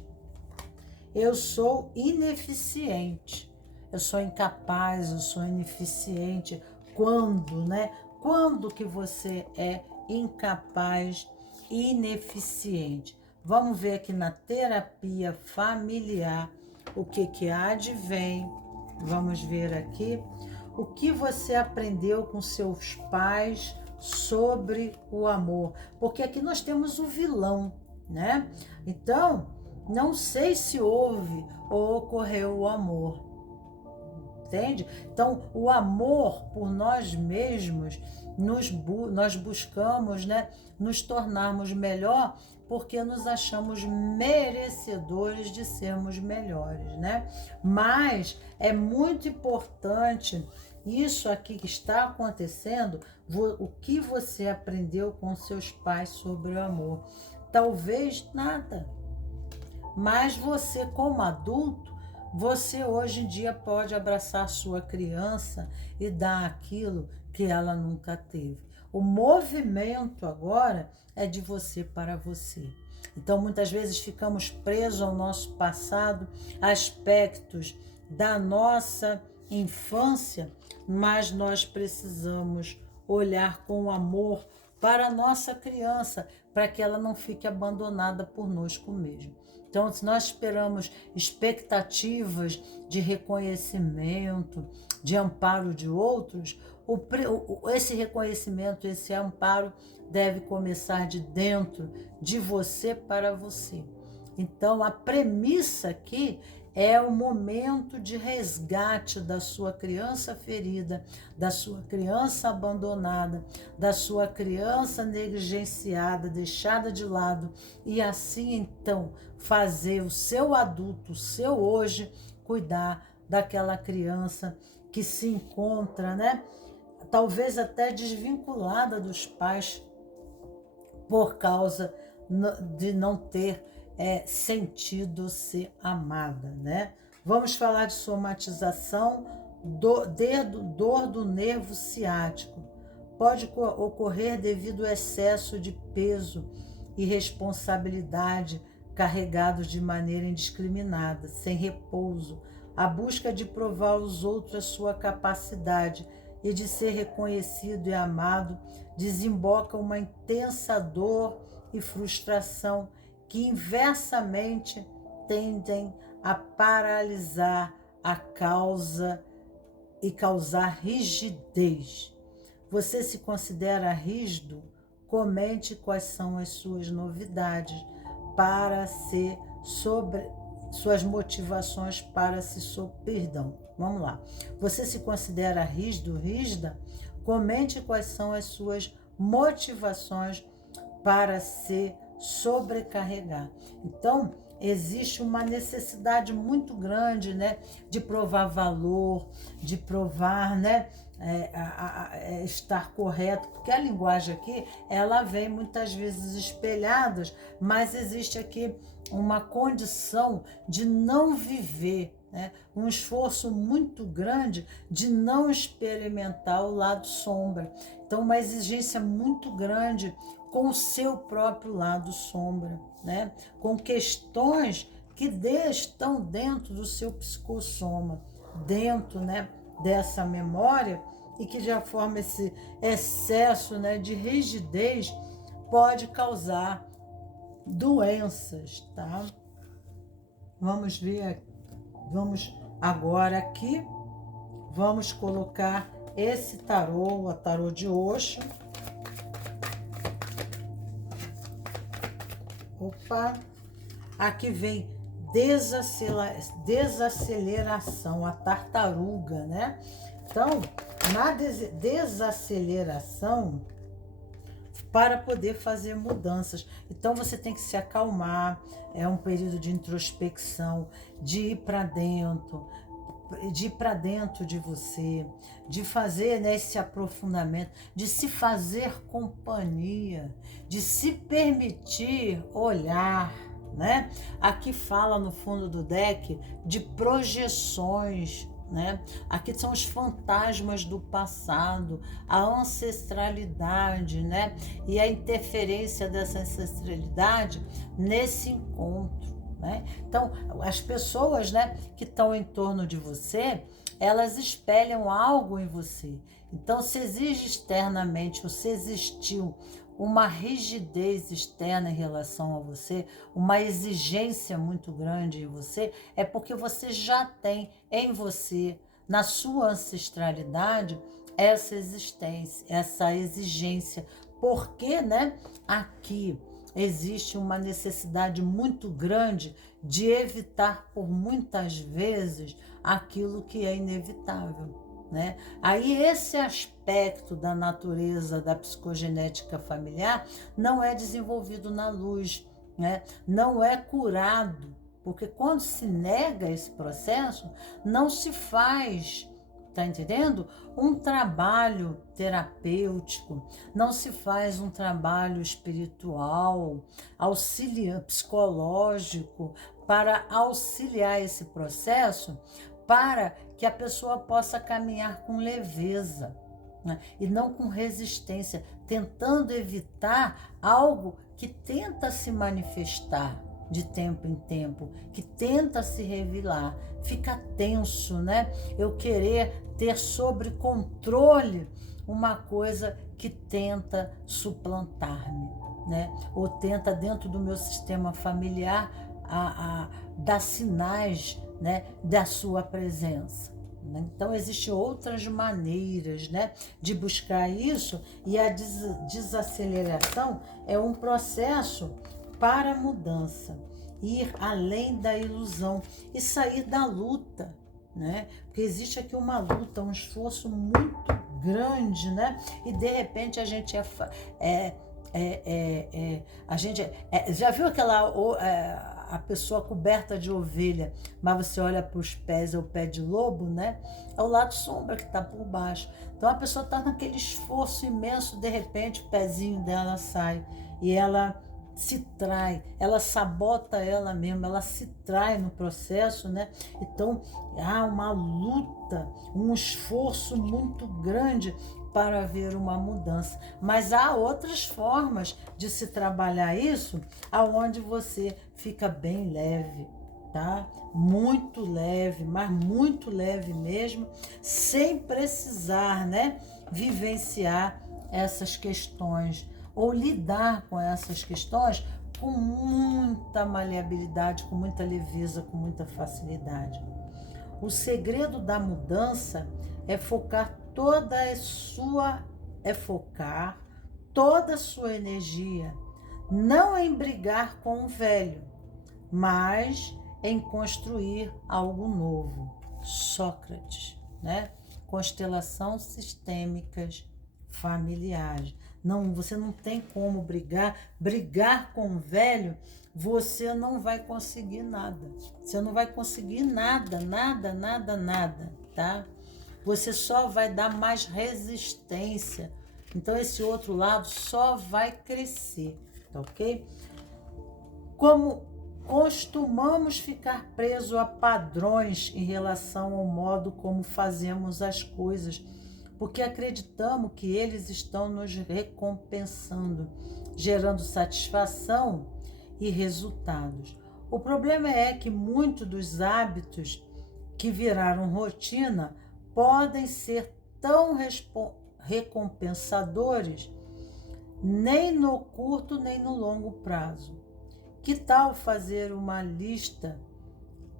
Eu sou ineficiente, eu sou incapaz, eu sou ineficiente. Quando, né? Quando que você é incapaz, ineficiente? Vamos ver aqui na terapia familiar o que advém. Vamos ver aqui o que você aprendeu com seus pais sobre o amor, porque aqui nós temos o vilão, né? Então, não sei se houve ou ocorreu o amor, entende? Então, o amor por nós mesmos, nós buscamos, né, nos tornarmos melhor porque nos achamos merecedores de sermos melhores, né? Mas é muito importante isso aqui que está acontecendo, o que você aprendeu com seus pais sobre o amor. Talvez nada, mas você como adulto, você hoje em dia pode abraçar sua criança e dar aquilo que ela nunca teve. O movimento agora é de você para você. Então, muitas vezes ficamos presos ao nosso passado, aspectos da nossa infância, mas nós precisamos olhar com amor para a nossa criança, para que ela não fique abandonada por nós mesmos. Então, se nós esperamos expectativas de reconhecimento, de amparo de outros, esse reconhecimento, esse amparo deve começar de dentro, de você para você. Então, a premissa aqui é o momento de resgate da sua criança ferida, da sua criança abandonada, da sua criança negligenciada, deixada de lado, e assim então fazer o seu adulto, o seu hoje, cuidar daquela criança que se encontra, né, talvez até desvinculada dos pais por causa de não ter sentido ser amada, né? Vamos falar de somatização, dor do nervo ciático. Pode ocorrer devido ao excesso de peso e responsabilidade carregados de maneira indiscriminada, sem repouso, a busca de provar aos outros a sua capacidade e de ser reconhecido e amado desemboca uma intensa dor e frustração que inversamente tendem a paralisar a causa e causar rigidez. Você se considera rígido? Comente quais são as suas novidades para ser sobre suas motivações para perdão. Vamos lá. Você se considera rígido, rígida? Comente quais são as suas motivações para se sobrecarregar. Então, existe uma necessidade muito grande, né, de provar valor, de provar, né, estar correto, porque a linguagem aqui, ela vem muitas vezes espelhada, mas existe aqui uma condição de não viver né? Um esforço muito grande de não experimentar o lado sombra. Então, uma exigência muito grande com o seu próprio lado sombra, né? Com questões que estão dentro do seu psicossoma, dentro, né, dessa memória, e que já forma esse excesso, né, de rigidez, pode causar doenças, tá? Vamos ver, vamos agora aqui, vamos colocar esse tarô, o tarô de Osho. Opa, aqui vem desaceleração, a tartaruga, né? Então, na desaceleração, para poder fazer mudanças. Então, você tem que se acalmar, é um período de introspecção, de ir para dentro, de você, de fazer, né, esse aprofundamento, de se fazer companhia, de se permitir olhar, né? Aqui fala no fundo do deck de projeções, né? Aqui são os fantasmas do passado, a ancestralidade, né? E a interferência dessa ancestralidade nesse encontro, né? Então, as pessoas, né, que estão em torno de você, elas espelham algo em você. Então, se exige externamente, ou se existiu uma rigidez externa em relação a você, uma exigência muito grande em você, é porque você já tem em você, na sua ancestralidade, essa existência, essa exigência. Porque, né, aqui existe uma necessidade muito grande de evitar por muitas vezes aquilo que é inevitável, né? Aí esse aspecto da natureza da psicogenética familiar não é desenvolvido na luz, né? Não é curado, porque quando se nega esse processo, não se faz, tá entendendo? Um trabalho terapêutico, não se faz um trabalho espiritual, psicológico, para auxiliar esse processo, para que a pessoa possa caminhar com leveza, né? E não com resistência, tentando evitar algo que tenta se manifestar de tempo em tempo, que tenta se revelar. Fica tenso, né? Eu querer ter sobre controle uma coisa que tenta suplantar-me, né? Ou tenta, dentro do meu sistema familiar, dar sinais, né, da sua presença. Então, existem outras maneiras, né, de buscar isso, e a desaceleração é um processo para a mudança, ir além da ilusão e sair da luta, né? Porque existe aqui uma luta, um esforço muito grande, né? E de repente a gente já viu aquela a pessoa coberta de ovelha, mas você olha para os pés, é o pé de lobo, né? É o lado sombra que está por baixo. Então a pessoa está naquele esforço imenso, de repente o pezinho dela sai e ela se trai, ela sabota ela mesma, ela se trai no processo, né? Então há uma luta, um esforço muito grande para haver uma mudança. Mas há outras formas de se trabalhar isso, aonde você fica bem leve, tá? Muito leve, mas muito leve mesmo, sem precisar, né, vivenciar essas questões ou lidar com essas questões com muita maleabilidade, com muita leveza, com muita facilidade. O segredo da mudança é focar toda a sua energia, não em brigar com o velho, mas em construir algo novo. Sócrates, né? Constelação sistêmicas familiares. Não, você não tem como brigar com o velho, você não vai conseguir nada. Você não vai conseguir nada, tá? Você só vai dar mais resistência. Então esse outro lado só vai crescer, tá ok? Como costumamos ficar presos a padrões em relação ao modo como fazemos as coisas, porque acreditamos que eles estão nos recompensando, gerando satisfação e resultados. O problema é que muitos dos hábitos que viraram rotina podem ser tão recompensadores nem no curto nem no longo prazo. Que tal fazer uma lista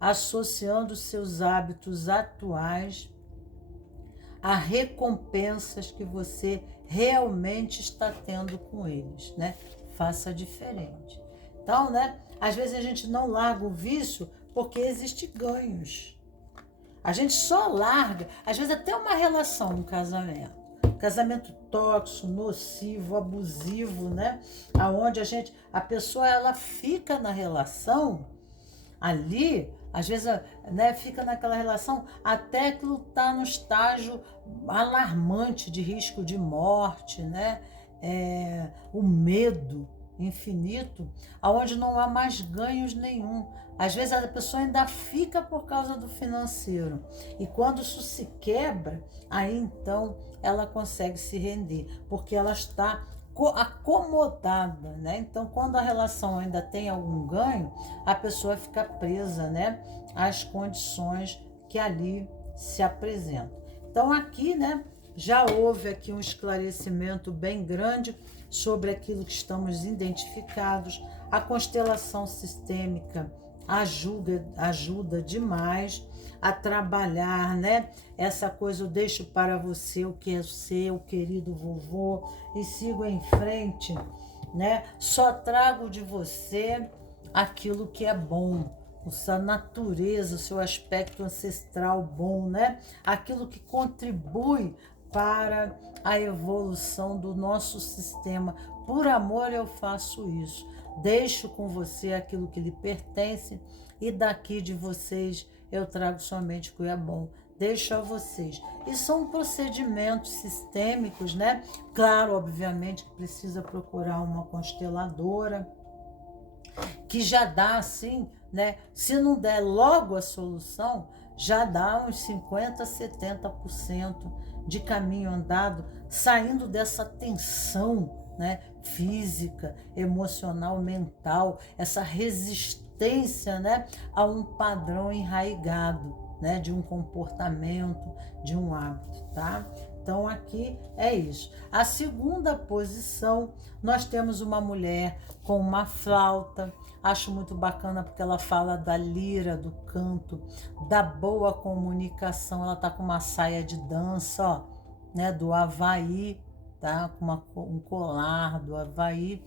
associando seus hábitos atuais a recompensas que você realmente está tendo com eles, né? Faça diferente. Então, né? Às vezes a gente não larga o vício porque existem ganhos. A gente só larga, às vezes até uma relação, um casamento tóxico, nocivo, abusivo, né? Aonde a pessoa ela fica na relação ali, às vezes, né, fica naquela relação até que está no estágio alarmante de risco de morte, né? O medo infinito, aonde não há mais ganhos nenhum. Às vezes a pessoa ainda fica por causa do financeiro. E quando isso se quebra, aí então ela consegue se render, porque ela está acomodada, né? Então, quando a relação ainda tem algum ganho, a pessoa fica presa, né, às condições que ali se apresentam. Então, aqui, né, já houve aqui um esclarecimento bem grande sobre aquilo que estamos identificados. A constelação sistêmica ajuda demais a trabalhar, né? Essa coisa eu deixo para você o que é seu, querido vovô, e sigo em frente, né? Só trago de você aquilo que é bom, a sua natureza, o seu aspecto ancestral bom, né? Aquilo que contribui para a evolução do nosso sistema. Por amor eu faço isso. Deixo com você aquilo que lhe pertence e daqui de vocês eu trago somente o que é bom. Deixo a vocês. E são procedimentos sistêmicos, né? Claro, obviamente, que precisa procurar uma consteladora que já dá assim, né? Se não der logo a solução, já dá uns 50%, 70% de caminho andado, saindo dessa tensão, né, física, emocional, mental, essa resistência, né, a um padrão enraizado, né, de um comportamento, de um hábito, tá? Então aqui é isso. A segunda posição, nós temos uma mulher com uma flauta. Acho muito bacana porque ela fala da lira, do canto, da boa comunicação. Ela tá com uma saia de dança, ó, né, do Havaí, tá? Com um colar do Havaí.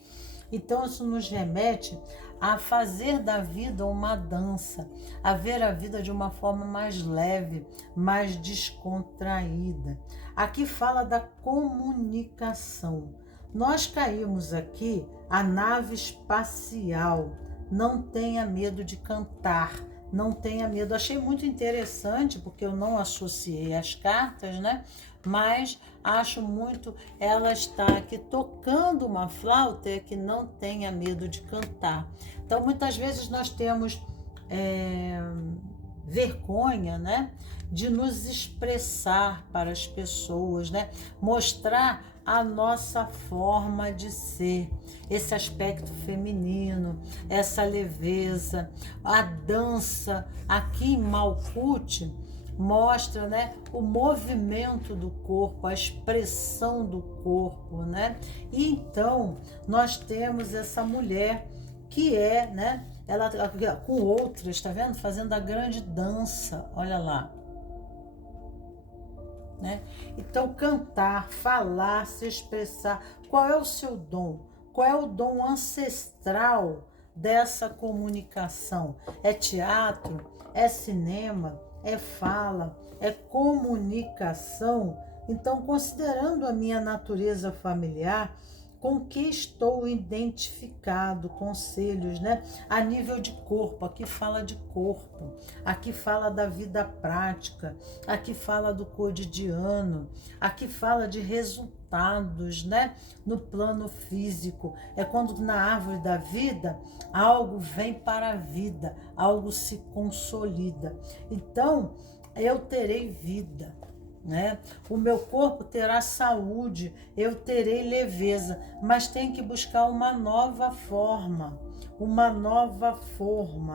Então isso nos remete a fazer da vida uma dança, a ver a vida de uma forma mais leve, mais descontraída. Aqui fala da comunicação. Nós caímos aqui a nave espacial. Não tenha medo de cantar, não tenha medo. Achei muito interessante, porque eu não associei as cartas, né? Mas acho muito, ela está aqui tocando uma flauta, é que não tenha medo de cantar. Então, muitas vezes nós temos vergonha, né, de nos expressar para as pessoas, né, mostrar a nossa forma de ser, esse aspecto feminino, essa leveza. A dança aqui em Malkuth mostra, né, o movimento do corpo, a expressão do corpo, né? E então nós temos essa mulher que é, né, ela com outras, tá vendo? Fazendo a grande dança, olha lá. Né? Então, cantar, falar, se expressar. Qual é o seu dom? Qual é o dom ancestral dessa comunicação? É teatro? É cinema? É fala? É comunicação? Então, considerando a minha natureza familiar, com que estou identificado, conselhos, né? A nível de corpo, aqui fala de corpo, aqui fala da vida prática, aqui fala do cotidiano, aqui fala de resultados, né? No plano físico, é quando na árvore da vida algo vem para a vida, algo se consolida. Então, eu terei vida, né? O meu corpo terá saúde, eu terei leveza, mas tem que buscar uma nova forma,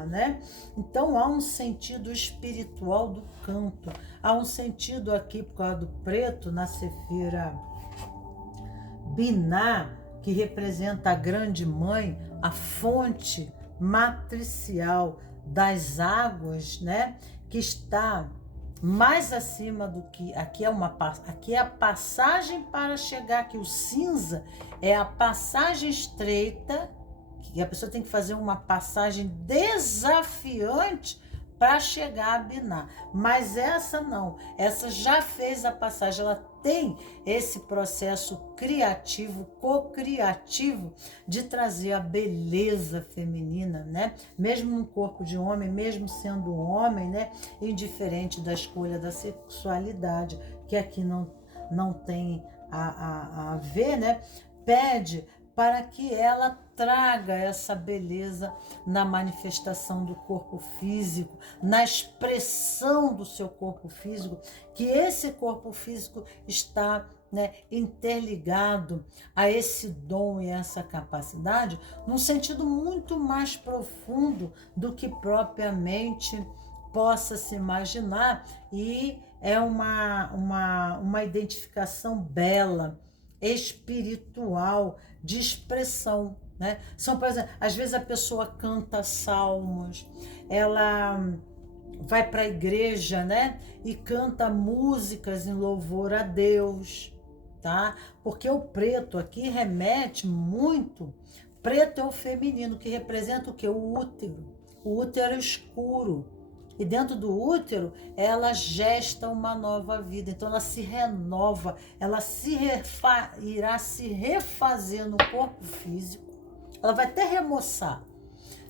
né? Então há um sentido espiritual do canto, há um sentido aqui por causa do preto na Sefira Biná, que representa a grande mãe, a fonte matricial das águas, né? Que está mais acima do que aqui é a passagem para chegar aqui. O cinza é a passagem estreita, que a pessoa tem que fazer uma passagem desafiante para chegar a Biná. Mas essa não, essa já fez a passagem, ela tem esse processo criativo, co-criativo, de trazer a beleza feminina, né? Mesmo no corpo de homem, mesmo sendo homem, né? Indiferente da escolha da sexualidade, que aqui não tem a ver, né? Pede para que ela traga essa beleza na manifestação do corpo físico, na expressão do seu corpo físico, que esse corpo físico está, né, interligado a esse dom e essa capacidade, num sentido muito mais profundo do que propriamente possa se imaginar, e é uma identificação bela, espiritual, de expressão, né? São, por exemplo, às vezes a pessoa canta salmos, ela vai para a igreja, né? E canta músicas em louvor a Deus, tá? Porque o preto aqui remete muito. Preto é o feminino, que representa o quê? O útero. O útero escuro. E dentro do útero, ela gesta uma nova vida. Então, ela se renova, ela irá se refazer no corpo físico. Ela vai até remoçar,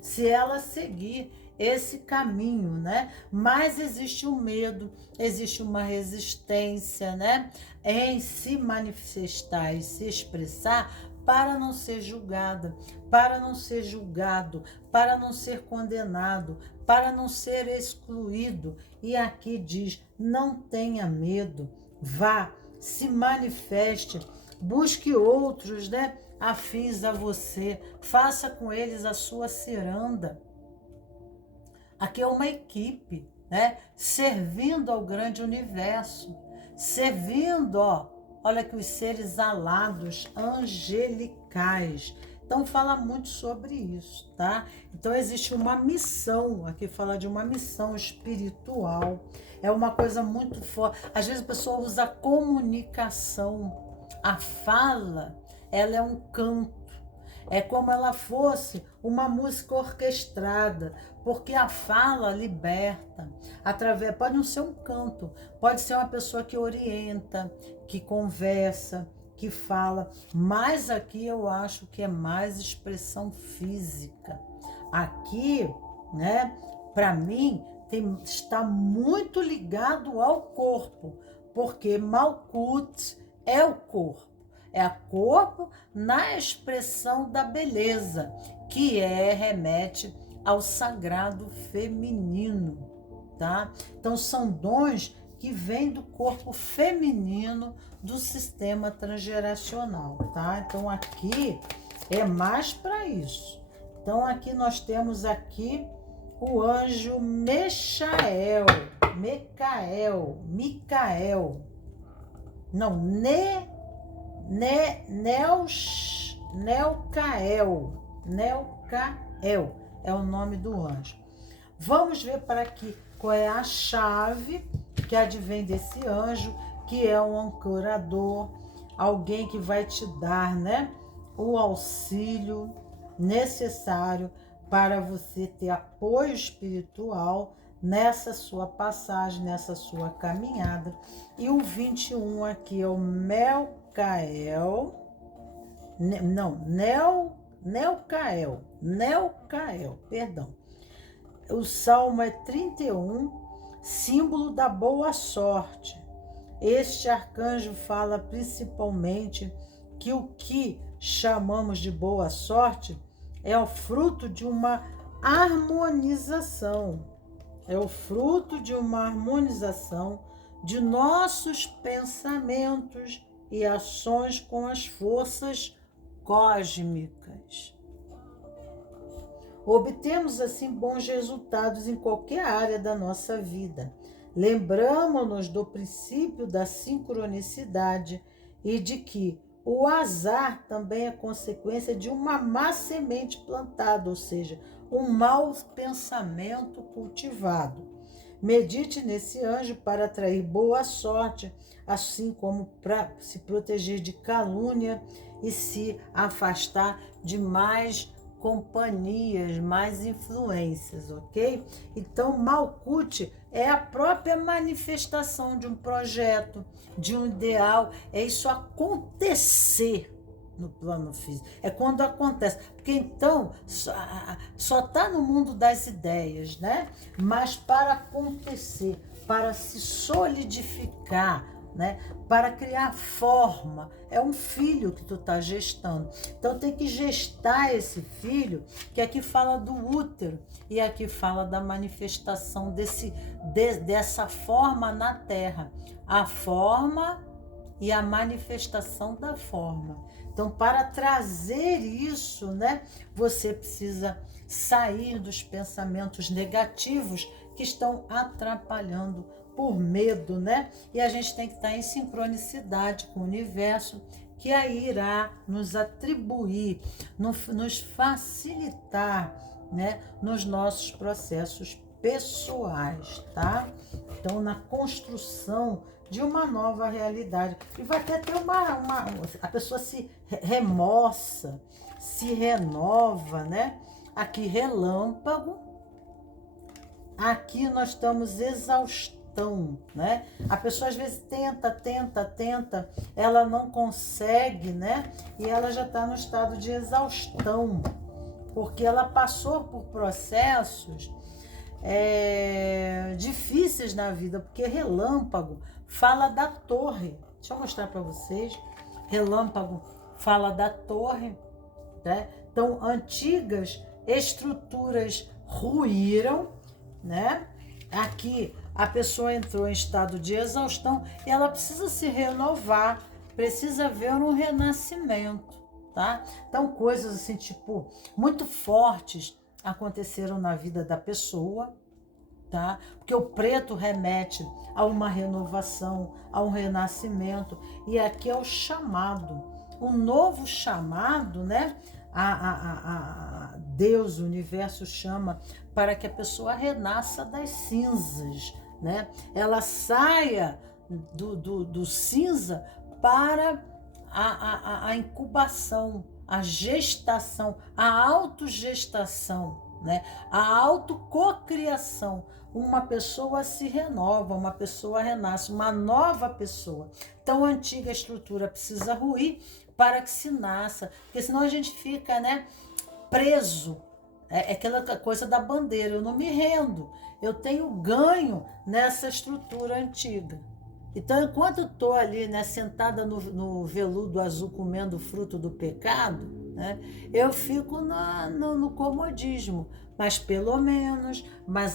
se ela seguir esse caminho, né? Mas existe um medo, existe uma resistência, né? Em se manifestar e se expressar, para não ser julgada, para não ser julgado, para não ser condenado, para não ser excluído. E aqui diz: não tenha medo, vá, se manifeste, busque outros, né, afins a você, faça com eles a sua ciranda. Aqui é uma equipe, né, servindo ao grande universo, servindo, olha que os seres alados, angelicais. Então fala muito sobre isso, tá? Então existe uma missão, aqui fala de uma missão espiritual, é uma coisa muito forte. Às vezes a pessoa usa a comunicação, a fala, ela é um canto, é como ela fosse uma música orquestrada, porque a fala liberta, pode não ser um canto, pode ser uma pessoa que orienta, que conversa, que fala, mas aqui eu acho que é mais expressão física. Aqui, né, para mim, está muito ligado ao corpo, porque Malkuth é o corpo. É o corpo na expressão da beleza, que remete ao sagrado feminino, tá? Então são dons que vêm do corpo feminino do sistema transgeracional, tá? Então aqui é mais para isso. Então aqui nós temos aqui o anjo Micael, Neucael é o nome do anjo. Vamos ver para aqui qual é a chave que advém desse anjo, que é um ancorador, alguém que vai te dar, né, o auxílio necessário para você ter apoio espiritual nessa sua passagem, nessa sua caminhada. E o 21 aqui é o Melcael, Neocael, perdão. O Salmo é 31, símbolo da boa sorte. Este arcanjo fala principalmente que o que chamamos de boa sorte é o fruto de uma harmonização. É o fruto de uma harmonização de nossos pensamentos e ações com as forças cósmicas. Obtemos assim bons resultados em qualquer área da nossa vida. Lembramos-nos do princípio da sincronicidade e de que o azar também é consequência de uma má semente plantada, ou seja, um mau pensamento cultivado. Medite nesse anjo para atrair boa sorte, assim como para se proteger de calúnia e se afastar de mais companhias, mais influências, ok? Então, Malkuth é a própria manifestação de um projeto, de um ideal, é isso acontecer no plano físico, é quando acontece, porque então só está no mundo das ideias, né? Mas para acontecer, para se solidificar, né? Para criar forma, é um filho que tu está gestando. Então tem que gestar esse filho, que aqui fala do útero e aqui fala da manifestação dessa forma na terra, a forma e a manifestação da forma. Então, para trazer isso, né, você precisa sair dos pensamentos negativos que estão atrapalhando por medo, né? E a gente tem que estar em sincronicidade com o universo, que aí irá nos atribuir, nos facilitar, né, nos nossos processos pessoais, tá? Então, na construção de uma nova realidade. E vai até ter a pessoa se remoça, se renova, né? Aqui relâmpago, aqui nós estamos exaustão, né? A pessoa às vezes tenta, ela não consegue, né? E ela já está no estado de exaustão, porque ela passou por processos difíceis na vida, porque relâmpago fala da torre. Deixa eu mostrar para vocês. Relâmpago fala da torre, né? Então, antigas estruturas ruíram, né? Aqui a pessoa entrou em estado de exaustão e ela precisa se renovar, precisa ver um renascimento, tá? Então, coisas assim, tipo, muito fortes aconteceram na vida da pessoa, tá? Porque o preto remete a uma renovação, a um renascimento, e aqui é o chamado, um novo chamado, né? A Deus, o universo chama para que a pessoa renasça das cinzas, né? Ela saia do cinza para a incubação, a gestação, a autogestação, né? A autococriação. Uma pessoa se renova, uma pessoa renasce, uma nova pessoa. Então, a antiga estrutura precisa ruir para que se nasça, porque senão a gente fica, né, preso. É aquela coisa da bandeira, eu não me rendo, eu tenho ganho nessa estrutura antiga. Então, enquanto eu estou ali, né, sentada no veludo azul comendo o fruto do pecado, né, eu fico no comodismo, mas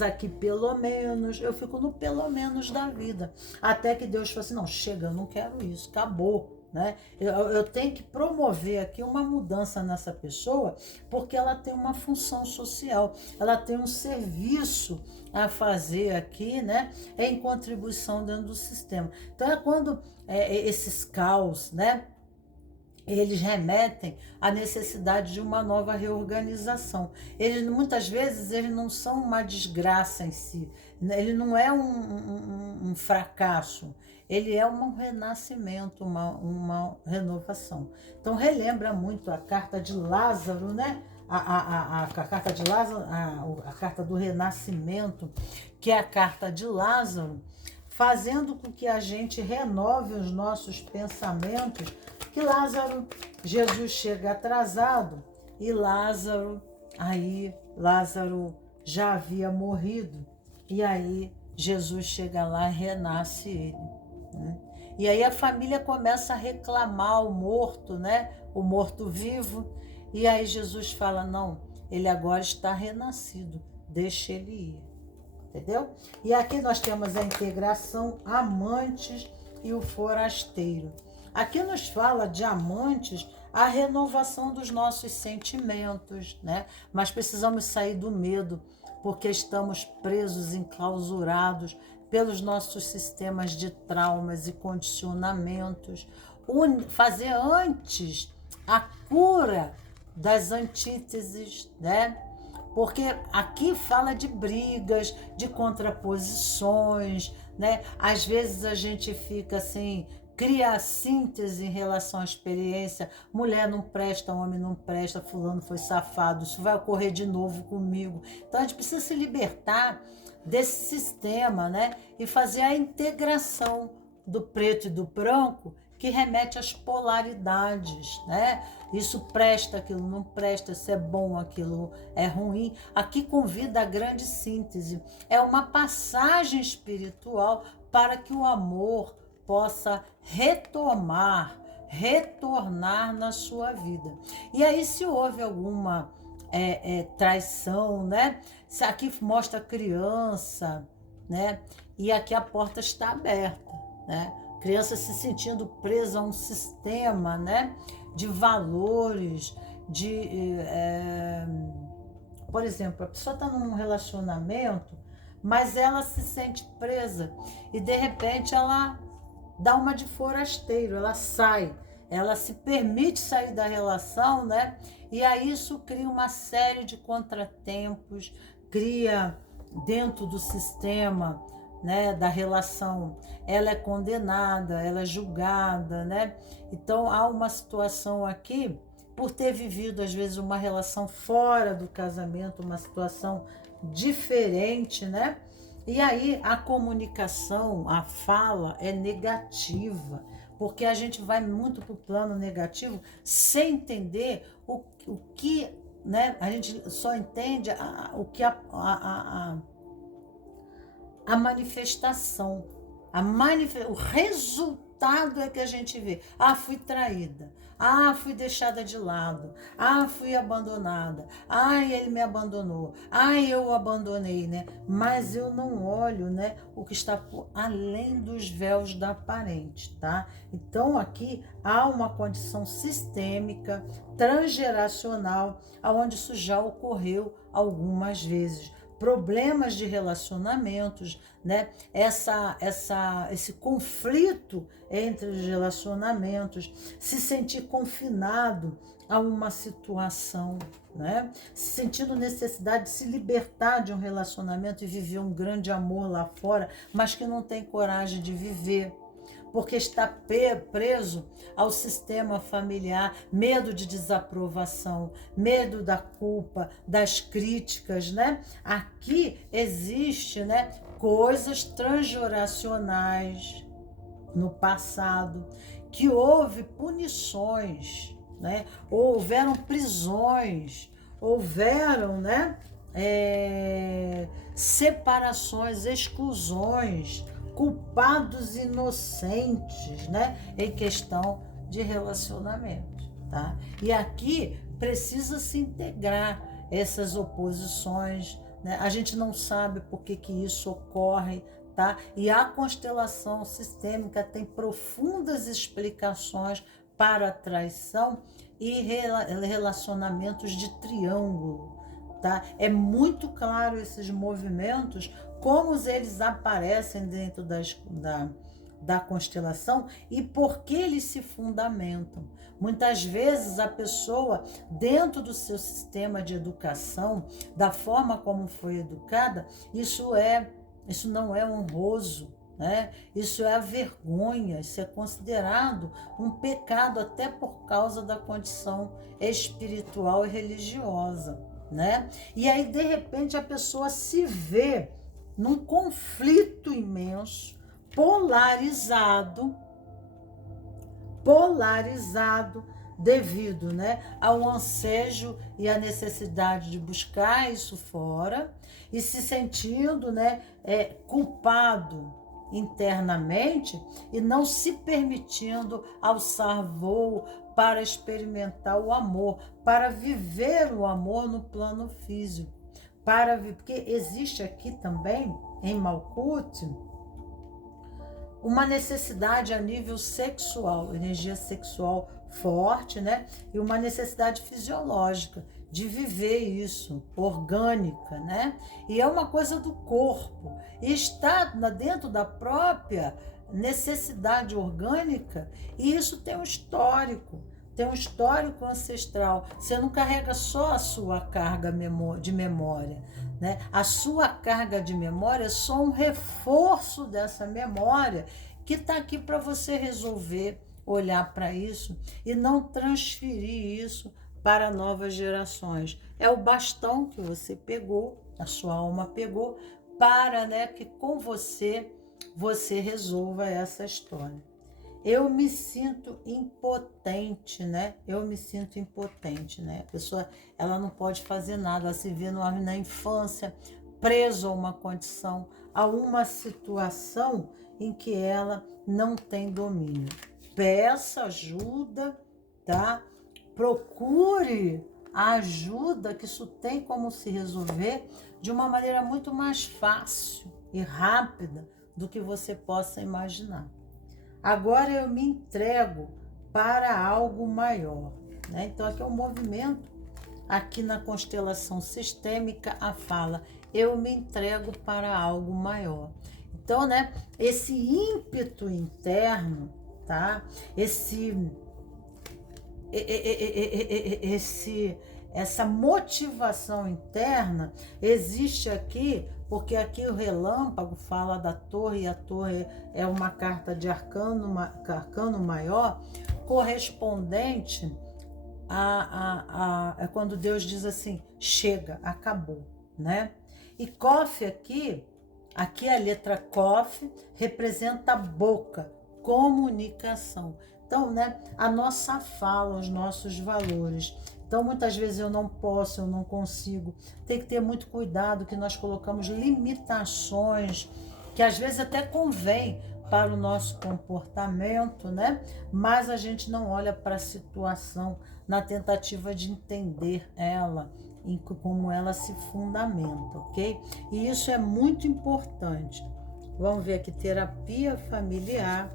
aqui pelo menos, eu fico no pelo menos da vida. Até que Deus falou assim, não, chega, eu não quero isso, acabou. Né? Eu tenho que promover aqui uma mudança nessa pessoa, porque ela tem uma função social, ela tem um serviço a fazer aqui, né, em contribuição dentro do sistema. Então é quando esses caos, né, eles remetem à necessidade de uma nova reorganização. Eles muitas vezes eles não são uma desgraça em si, ele não é um fracasso. Ele é um renascimento, uma renovação. Então, relembra muito a carta de Lázaro, né? A carta de Lázaro, a carta do renascimento, que é a carta de Lázaro, fazendo com que a gente renove os nossos pensamentos que Lázaro, Jesus chega atrasado e Lázaro já havia morrido. E aí Jesus chega lá e renasce ele, né? E aí a família começa a reclamar o morto, né? O morto-vivo. E aí Jesus fala, não, ele agora está renascido, deixa ele ir. Entendeu? E aqui nós temos a integração amantes e o forasteiro. Aqui nos fala de amantes a renovação dos nossos sentimentos, né? Mas precisamos sair do medo, porque estamos presos, enclausurados pelos nossos sistemas de traumas e condicionamentos. Fazer antes a cura das antíteses, né? Porque aqui fala de brigas, de contraposições, né? Às vezes a gente fica assim, cria a síntese em relação à experiência. Mulher não presta, homem não presta, fulano foi safado, isso vai ocorrer de novo comigo. Então a gente precisa se libertar desse sistema, né? E fazer a integração do preto e do branco, que remete às polaridades, né? Isso presta, aquilo não presta, isso é bom, aquilo é ruim. Aqui convida a grande síntese. É uma passagem espiritual para que o amor possa retornar na sua vida. E aí, se houve alguma traição, né? Se aqui mostra a criança, né? E aqui a porta está aberta, né? Criança se sentindo presa a um sistema, né, de valores, por exemplo, a pessoa está num relacionamento, mas ela se sente presa e de repente ela dá uma de forasteiro, ela sai, ela se permite sair da relação, né? E aí isso cria uma série de contratempos, cria dentro do sistema, né, da relação, ela é condenada, ela é julgada, né? Então há uma situação aqui, por ter vivido às vezes uma relação fora do casamento, uma situação diferente, né? E aí a comunicação, a fala é negativa, porque a gente vai muito para o plano negativo sem entender o que, né? A gente só entende o que a manifestação, o resultado é que a gente vê. Ah, fui traída. Ah, fui deixada de lado. Ah, fui abandonada. Ah, ele me abandonou. Ah, eu o abandonei, né? Mas eu não olho, né, o que está por além dos véus da aparente, tá? Então aqui há uma condição sistêmica, transgeracional, aonde isso já ocorreu algumas vezes. Problemas de relacionamentos, né? Esse conflito entre os relacionamentos, se sentir confinado a uma situação, né? Se sentindo necessidade de se libertar de um relacionamento e viver um grande amor lá fora, mas que não tem coragem de viver, porque está preso ao sistema familiar, medo de desaprovação, medo da culpa, das críticas, né? Aqui existe, né, coisas transgeracionais no passado, que houve punições, né? Houveram prisões, houveram, né, separações, exclusões, culpados inocentes, né, em questão de relacionamento, tá? E aqui precisa se integrar essas oposições, né? A gente não sabe por que isso ocorre, tá? E a constelação sistêmica tem profundas explicações para a traição e relacionamentos de triângulo, tá? É muito claro esses movimentos, como eles aparecem dentro da constelação e por que eles se fundamentam. Muitas vezes a pessoa, dentro do seu sistema de educação, da forma como foi educada, isso não é honroso, né? Isso é a vergonha, isso é considerado um pecado até por causa da condição espiritual e religiosa, né? E aí, de repente, a pessoa se vê num conflito imenso, polarizado, polarizado devido, né, ao ansejo e à necessidade de buscar isso fora e se sentindo, né, culpado internamente e não se permitindo alçar voo para experimentar o amor, para viver o amor no plano físico, porque existe aqui também em Malkuth uma necessidade a nível sexual, energia sexual forte, né? E uma necessidade fisiológica de viver isso, orgânica, né? E é uma coisa do corpo. E está dentro da própria necessidade orgânica, e isso tem um histórico. Tem um histórico ancestral. Você não carrega só a sua carga de memória, né? A sua carga de memória é só um reforço dessa memória que está aqui para você resolver, olhar para isso e não transferir isso para novas gerações. É o bastão que você pegou, a sua alma pegou, para, né, que com você resolva essa história. Eu me sinto impotente, né? Eu me sinto impotente, né? A pessoa, ela não pode fazer nada, ela se vê na infância preso a uma condição, a uma situação em que ela não tem domínio. Peça ajuda, tá? Procure a ajuda, que isso tem como se resolver de uma maneira muito mais fácil e rápida do que você possa imaginar. Agora eu me entrego para algo maior, né? Então aqui é um movimento, aqui na constelação sistêmica, a fala, eu me entrego para algo maior. Então, né, esse ímpeto interno, tá? Essa motivação interna existe aqui, porque aqui o relâmpago fala da torre, e a torre é uma carta de arcano maior, correspondente é quando Deus diz assim, chega, acabou, né? E Kof aqui a letra Kof representa a boca, comunicação. Então, né, a nossa fala, os nossos valores. Então, muitas vezes eu não posso, eu não consigo. Tem que ter muito cuidado que nós colocamos limitações, que às vezes até convém para o nosso comportamento, né? Mas a gente não olha para a situação na tentativa de entender ela, em como ela se fundamenta, ok? E isso é muito importante. Vamos ver aqui, terapia familiar.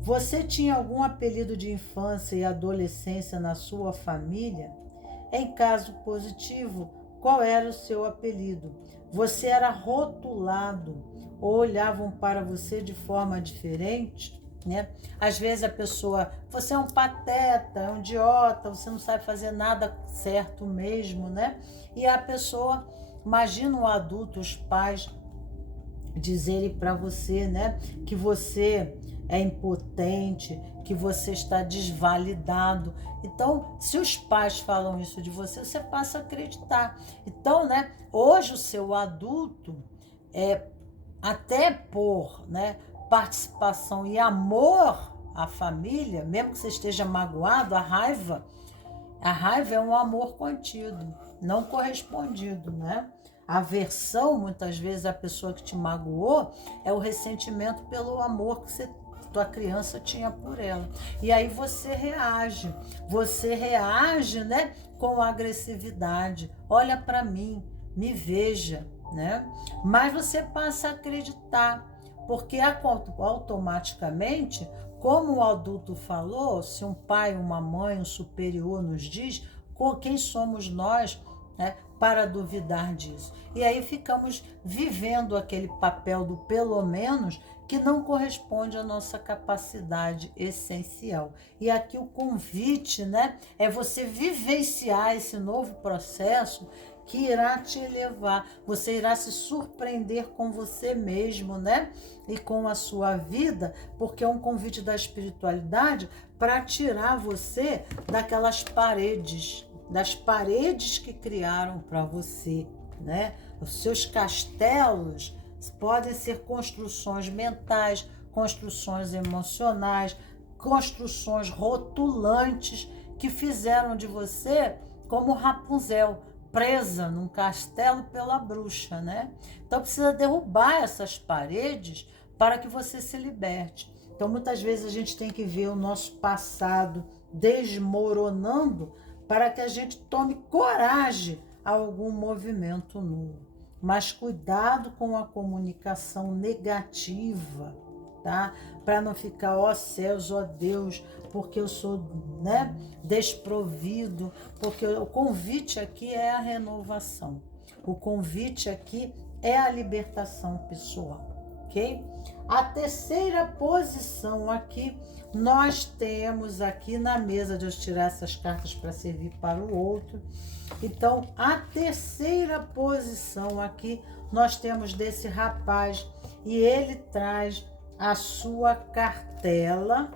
Você tinha algum apelido de infância e adolescência na sua família? Em caso positivo, qual era o seu apelido? Você era rotulado ou olhavam para você de forma diferente, né? Às vezes a pessoa, você é um pateta, é um idiota, você não sabe fazer nada certo mesmo, né? E a pessoa, imagina o adulto, os pais dizerem para você, né, que você é impotente, que você está desvalidado. Então, se os pais falam isso de você, você passa a acreditar. Então, né, hoje o seu adulto, até por, né, participação e amor à família, mesmo que você esteja magoado, a raiva é um amor contido, não correspondido, né? A aversão, muitas vezes, a pessoa que te magoou, é o ressentimento pelo amor que tua criança tinha por ela. E aí você reage, né, com agressividade. Olha para mim, me veja, né? Mas você passa a acreditar, porque automaticamente, como o adulto falou, se um pai, uma mãe, um superior nos diz, quem somos nós, né, para duvidar disso? E aí ficamos vivendo aquele papel do pelo menos, que não corresponde à nossa capacidade essencial. E aqui o convite, né, é você vivenciar esse novo processo que irá te elevar. Você irá se surpreender com você mesmo, né? E com a sua vida, porque é um convite da espiritualidade para tirar você daquelas das paredes que criaram para você, né? Os seus castelos podem ser construções mentais, construções emocionais, construções rotulantes que fizeram de você como Rapunzel, presa num castelo pela bruxa, né? Então precisa derrubar essas paredes para que você se liberte. Então muitas vezes a gente tem que ver o nosso passado desmoronando para que a gente tome coragem a algum movimento novo. Mas cuidado com a comunicação negativa, tá? Para não ficar, ó céus, ó Deus, porque eu sou, né, desprovido, porque o convite aqui é a renovação. O convite aqui é a libertação pessoal, ok? A terceira posição aqui, nós temos aqui na mesa de eu tirar essas cartas para servir para o outro. Então, a terceira posição aqui, nós temos desse rapaz e ele traz a sua cartela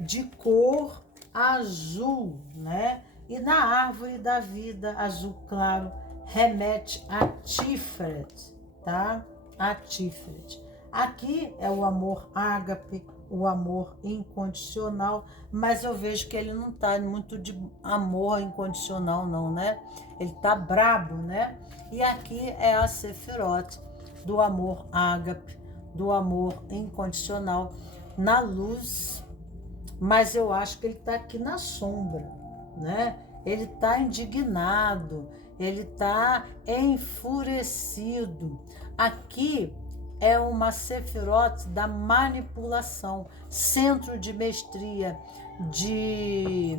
de cor azul, né? E na árvore da vida, azul claro, remete a Tiferet, tá? A Tiferet. Aqui é o amor ágape, o amor incondicional, mas eu vejo que ele não tá muito de amor incondicional não, né? Ele tá brabo, né? E aqui é a Sefirot do amor ágape, do amor incondicional, na luz, mas eu acho que ele tá aqui na sombra, né? Ele tá indignado, ele tá enfurecido. Aqui é uma Sefirot da manipulação, centro de mestria, de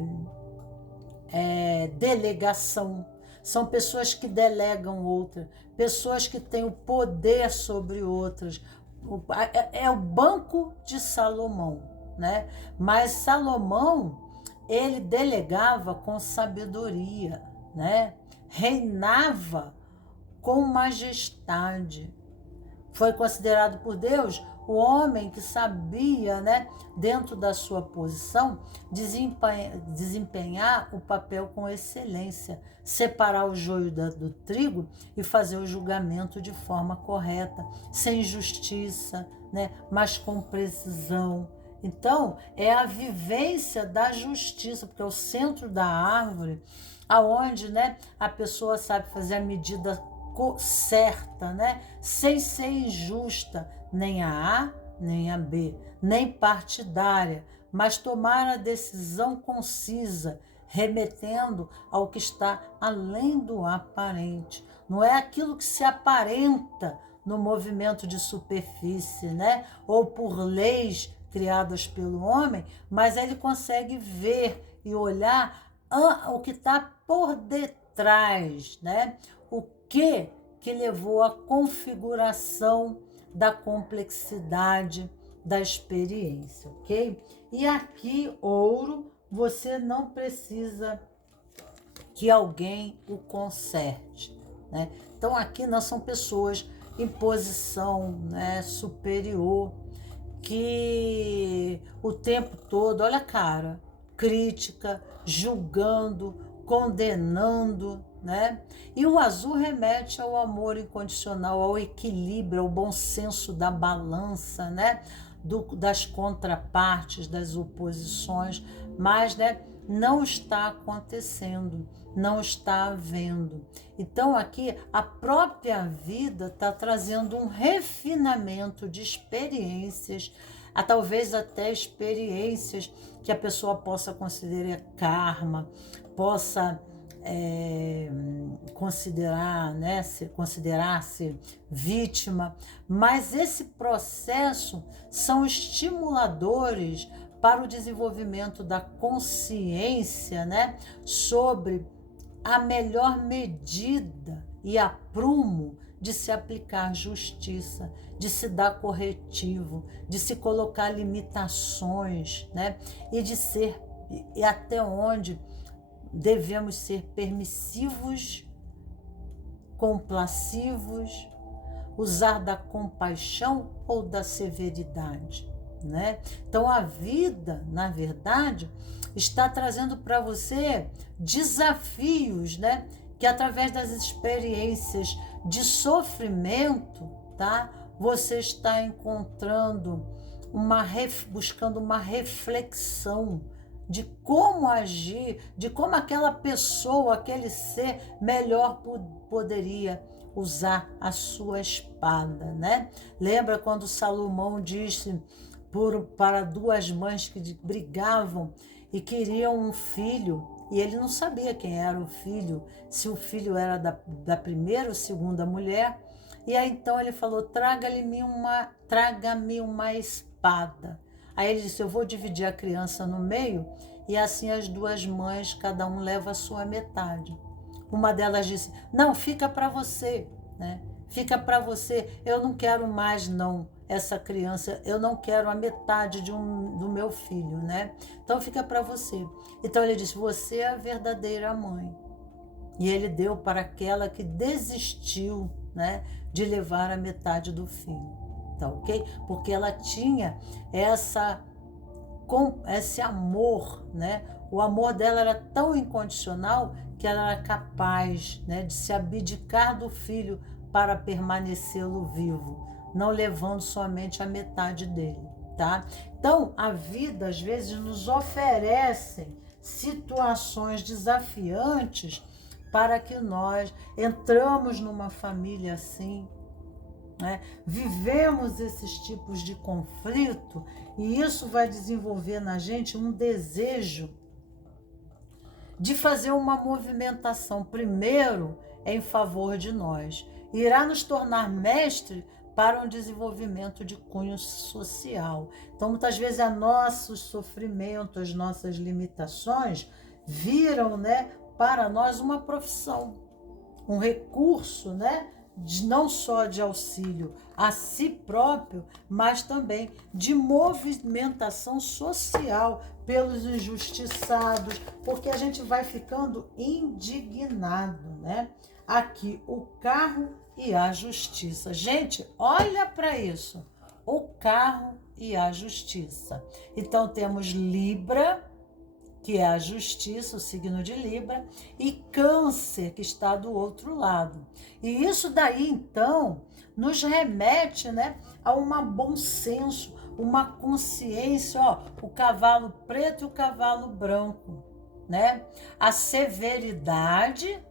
delegação. São pessoas que delegam outras, pessoas que têm o poder sobre outras. É o banco de Salomão, né? Mas Salomão, ele delegava com sabedoria, né? Reinava com majestade. Foi considerado por Deus o homem que sabia, né, dentro da sua posição, desempenhar o papel com excelência, separar o joio do trigo e fazer o julgamento de forma correta, sem injustiça, né, mas com precisão. Então, é a vivência da justiça, porque é o centro da árvore, aonde, né, a pessoa sabe fazer a medida certa, né? Sem ser injusta, nem a A, nem a B, nem partidária, mas tomar a decisão concisa, remetendo ao que está além do aparente. Não é aquilo que se aparenta no movimento de superfície, né? Ou por leis criadas pelo homem, mas ele consegue ver e olhar o que está por detrás, né? O que levou à configuração da complexidade da experiência, ok? E aqui, ouro, você não precisa que alguém o conserte, né? Então aqui nós são pessoas em posição, né, superior, que o tempo todo, olha a cara, crítica, julgando, condenando, né? E o azul remete ao amor incondicional, ao equilíbrio, ao bom senso da balança, né? Das contrapartes, das oposições, mas, né, não está acontecendo, não está havendo. Então aqui a própria vida está trazendo um refinamento de experiências, talvez até experiências que a pessoa possa considerar karma, possa considerar-se vítima, mas esse processo são estimuladores para o desenvolvimento da consciência, né, sobre a melhor medida e aprumo de se aplicar justiça, de se dar corretivo, de se colocar limitações, né, e até onde devemos ser permissivos, complacivos, usar da compaixão ou da severidade, né? Então a vida, na verdade, está trazendo para você desafios, né? Que através das experiências de sofrimento, tá? Você está encontrando buscando uma reflexão de como agir, de como aquela pessoa, aquele ser melhor poderia usar a sua espada, né? Lembra quando Salomão disse para duas mães que brigavam e queriam um filho, e ele não sabia quem era o filho, se o filho era da primeira ou segunda mulher, e aí então ele falou, traga-me uma espada. Aí ele disse, eu vou dividir a criança no meio, e assim as duas mães, cada um leva a sua metade. Uma delas disse, não, fica para você, né? Fica para você, eu não quero mais não essa criança, eu não quero a metade do meu filho, né? Então fica para você. Então ele disse, você é a verdadeira mãe. E ele deu para aquela que desistiu, né, de levar a metade do filho, tá ok? Porque ela tinha esse amor, né? O amor dela era tão incondicional que ela era capaz, né, de se abdicar do filho para permanecê-lo vivo, não levando somente a metade dele, tá? Então, a vida às vezes nos oferece situações desafiantes para que nós entramos numa família assim, né? Vivemos esses tipos de conflito e isso vai desenvolver na gente um desejo de fazer uma movimentação, primeiro, em favor de nós. Irá nos tornar mestre para um desenvolvimento de cunho social. Então, muitas vezes, nossos sofrimentos, as nossas limitações viram, né, para nós uma profissão, um recurso, né, não só de auxílio a si próprio, mas também de movimentação social pelos injustiçados, porque a gente vai ficando indignado, né? Aqui, o carro e a justiça. Gente, olha para isso. O carro e a justiça. Então, temos Libra, que é a justiça, o signo de Libra, e Câncer, que está do outro lado. E isso daí, então, nos remete, né, a um bom senso, uma consciência, ó, o cavalo preto e o cavalo branco, né? A severidade,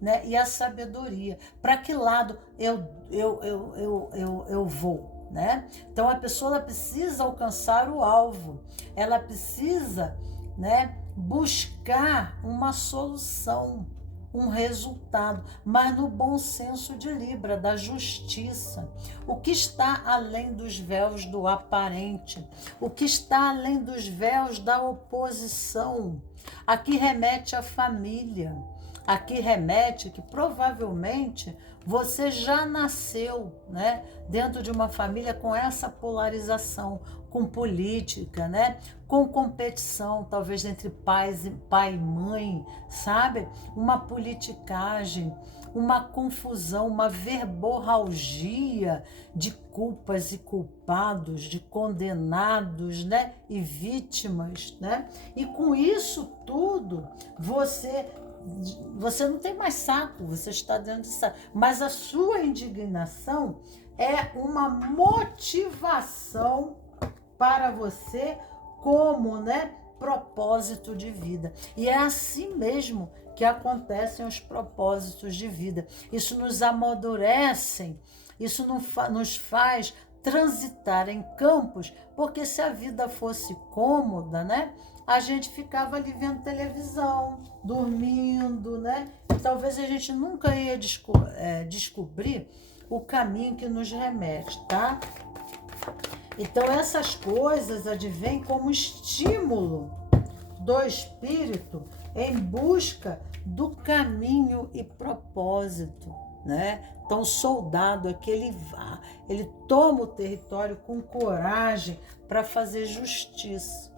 né, e a sabedoria. Para que lado eu vou? Né? Então a pessoa precisa alcançar o alvo, ela precisa, né, buscar uma solução, um resultado, mas no bom senso de Libra, da justiça. O que está além dos véus do aparente, o que está além dos véus da oposição. Aqui remete à família, aqui remete que provavelmente você já nasceu, né, dentro de uma família com essa polarização, com política, né, com competição, talvez entre pai e mãe, sabe? Uma politicagem, uma confusão, uma verborragia de culpas e culpados, de condenados, né, e vítimas, né? E com isso tudo, você não tem mais saco, você está dentro de saco. Mas a sua indignação é uma motivação para você como, né, propósito de vida. E é assim mesmo que acontecem os propósitos de vida. Isso nos amadurece, isso nos faz transitar em campos, porque se a vida fosse cômoda, né, a gente ficava ali vendo televisão, dormindo, né? E talvez a gente nunca ia descobrir o caminho que nos remete, tá? Então essas coisas advêm como estímulo do espírito em busca do caminho e propósito, né? Então o soldado é que ele toma o território com coragem para fazer justiça,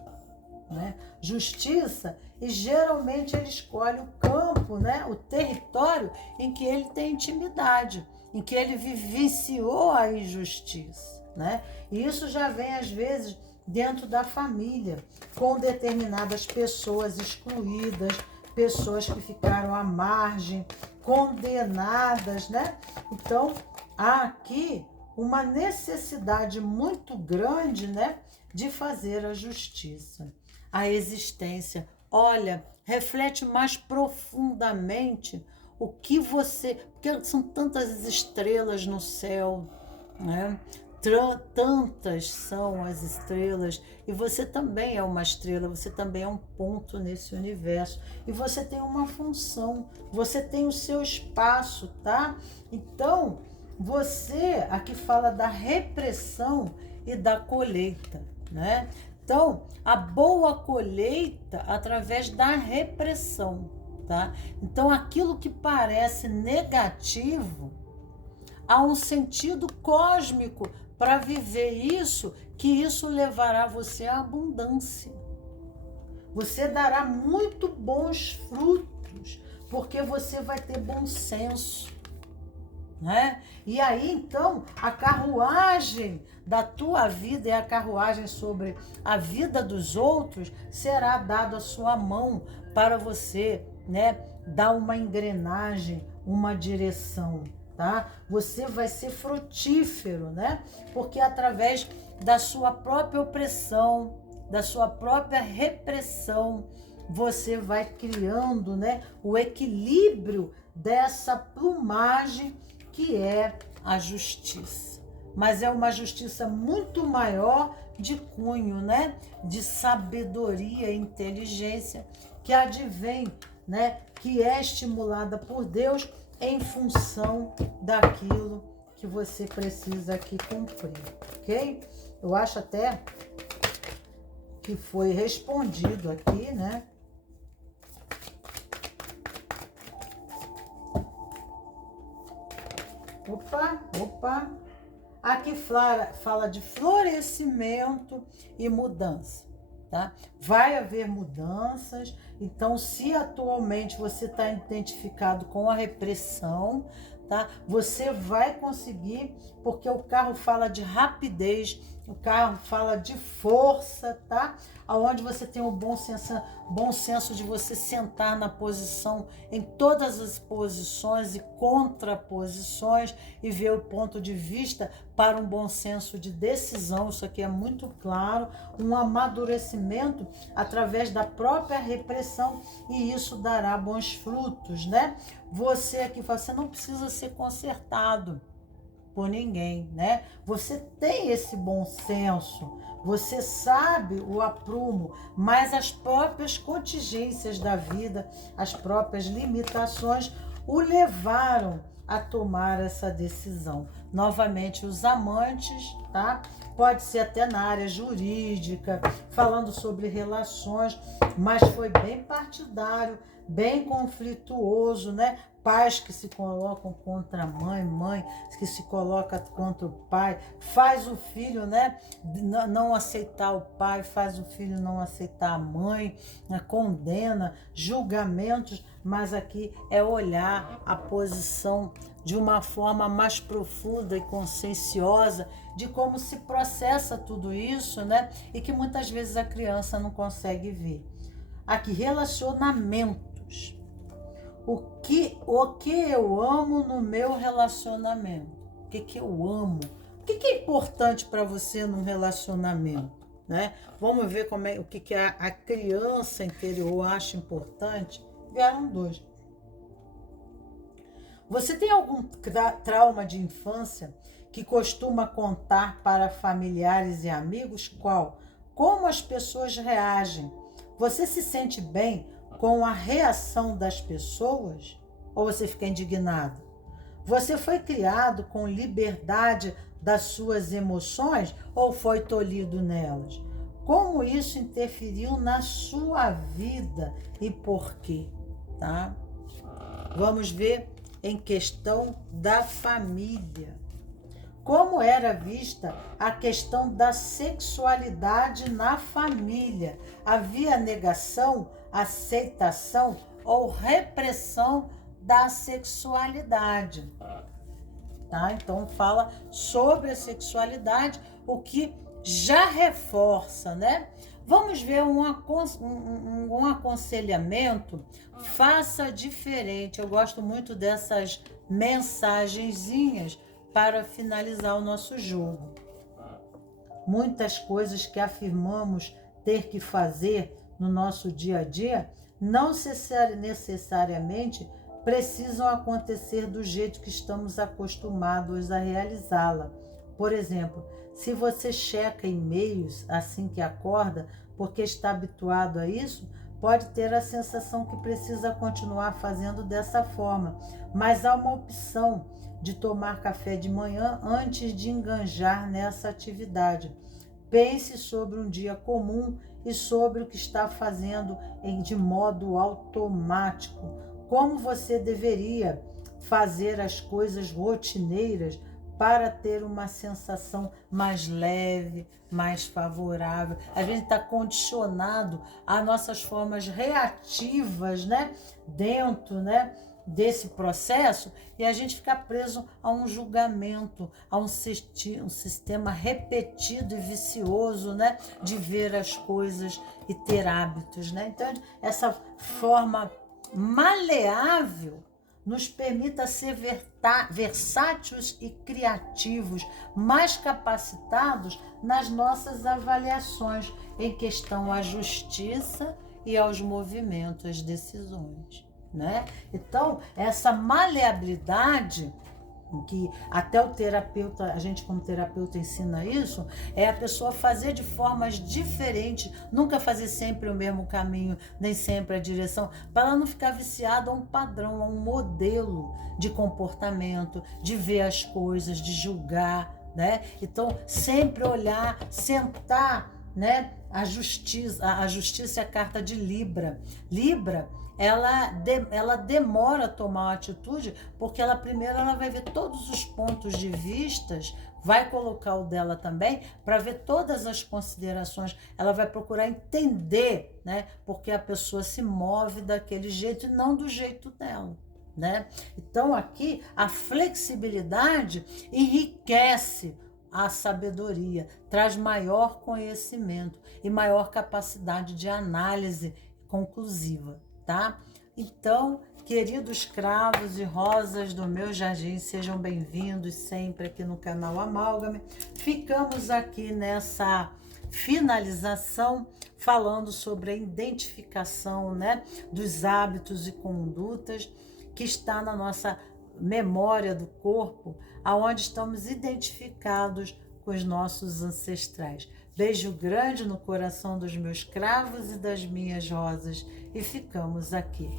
né? Justiça, e geralmente ele escolhe o campo, né? O território em que ele tem intimidade, em que ele vivenciou a injustiça, né? E isso já vem às vezes dentro da família, com determinadas pessoas excluídas, pessoas que ficaram à margem, condenadas, né? Então, há aqui uma necessidade muito grande, né, de fazer a justiça. A existência, olha, reflete mais profundamente o que você, porque são tantas estrelas no céu, né? Tantas são as estrelas, e você também é uma estrela, você também é um ponto nesse universo, e você tem uma função, você tem o seu espaço, tá? Então, você aqui fala da repressão e da colheita, né? Então, a boa colheita através da repressão, tá? Então, aquilo que parece negativo, há um sentido cósmico para viver isso, que isso levará você à abundância. Você dará muito bons frutos, porque você vai ter bom senso, né? E aí, então, a carruagem da tua vida e a carruagem sobre a vida dos outros será dada à sua mão para você, né, dar uma engrenagem, uma direção, tá? Você vai ser frutífero, né? Porque através da sua própria opressão, da sua própria repressão, você vai criando, né, o equilíbrio dessa plumagem que é a justiça. Mas é uma justiça muito maior de cunho, né, de sabedoria e inteligência que advém, né, que é estimulada por Deus em função daquilo que você precisa aqui cumprir, ok? Eu acho até que foi respondido aqui, né? Opa. Aqui fala de florescimento e mudança, tá? Vai haver mudanças. Então, se atualmente você está identificado com a repressão, tá? Você vai conseguir, porque o carro fala de rapidez, o carro fala de força, tá? Aonde você tem o bom senso de você sentar na posição, em todas as posições e contraposições, e ver o ponto de vista para um bom senso de decisão. Isso aqui é muito claro, um amadurecimento através da própria repressão, e isso dará bons frutos, né? Você aqui fala, você não precisa ser consertado por ninguém, né? Você tem esse bom senso, você sabe o aprumo, mas as próprias contingências da vida, as próprias limitações o levaram a tomar essa decisão. Novamente, os amantes, tá? Pode ser até na área jurídica, falando sobre relações, mas foi bem partidário, bem conflituoso, né? Pais que se colocam contra a mãe, mãe que se coloca contra o pai, faz o filho, né, não aceitar o pai, faz o filho não aceitar a mãe, né, condena, julgamentos, mas aqui é olhar a posição de uma forma mais profunda e conscienciosa de como se processa tudo isso, né, e que muitas vezes a criança não consegue ver. Aqui, relacionamentos. O que eu amo no meu relacionamento? O que eu amo? O que é importante para você num relacionamento, né? Vamos ver o que a criança interior acha importante. Vieram dois. Você tem algum trauma de infância que costuma contar para familiares e amigos? Qual? Como as pessoas reagem? Você se sente bem com a reação das pessoas? Ou você fica indignado? Você foi criado com liberdade das suas emoções ou foi tolhido nelas? Como isso interferiu na sua vida e por quê? Tá? Vamos ver em questão da família. Como era vista a questão da sexualidade na família? Havia negação, aceitação ou repressão da sexualidade? Tá? Então fala sobre a sexualidade, o que já reforça, né? Vamos ver um aconselhamento. Faça diferente. Eu gosto muito dessas mensagenzinhas para finalizar o nosso jogo. Muitas coisas que afirmamos ter que fazer no nosso dia a dia não necessariamente precisam acontecer do jeito que estamos acostumados a realizá-la. Por exemplo, se você checa e-mails assim que acorda, porque está habituado a isso, pode ter a sensação que precisa continuar fazendo dessa forma, mas há uma opção de tomar café de manhã antes de enganjar nessa atividade. Pense sobre um dia comum e sobre o que está fazendo de modo automático. Como você deveria fazer as coisas rotineiras para ter uma sensação mais leve, mais favorável. A gente está condicionado a nossas formas reativas, né? Dentro, né? Desse processo, e a gente fica preso a um julgamento, a um sistema repetido e vicioso, né, de ver as coisas e ter hábitos, né? Então, essa forma maleável nos permita ser versáteis e criativos, mais capacitados nas nossas avaliações em questão à justiça e aos movimentos, às decisões. Né? Então, essa maleabilidade, que até o terapeuta, a gente como terapeuta ensina isso, é a pessoa fazer de formas diferentes, nunca fazer sempre o mesmo caminho, nem sempre a direção, para ela não ficar viciada a um padrão, a um modelo de comportamento, de ver as coisas, de julgar, né? Então, sempre olhar, sentar, né? A justiça é a carta de Libra. Libra, ela demora a tomar uma atitude, porque primeiro ela vai ver todos os pontos de vistas, vai colocar o dela também, para ver todas as considerações, ela vai procurar entender, né, porque a pessoa se move daquele jeito e não do jeito dela. Né? Então aqui a flexibilidade enriquece a sabedoria, traz maior conhecimento e maior capacidade de análise conclusiva, tá? Então, queridos cravos e rosas do meu jardim, sejam bem-vindos sempre aqui no canal Amálgame. Ficamos aqui nessa finalização falando sobre a identificação, né, dos hábitos e condutas que está na nossa memória do corpo, aonde estamos identificados com os nossos ancestrais. Beijo grande no coração dos meus cravos e das minhas rosas, e ficamos aqui.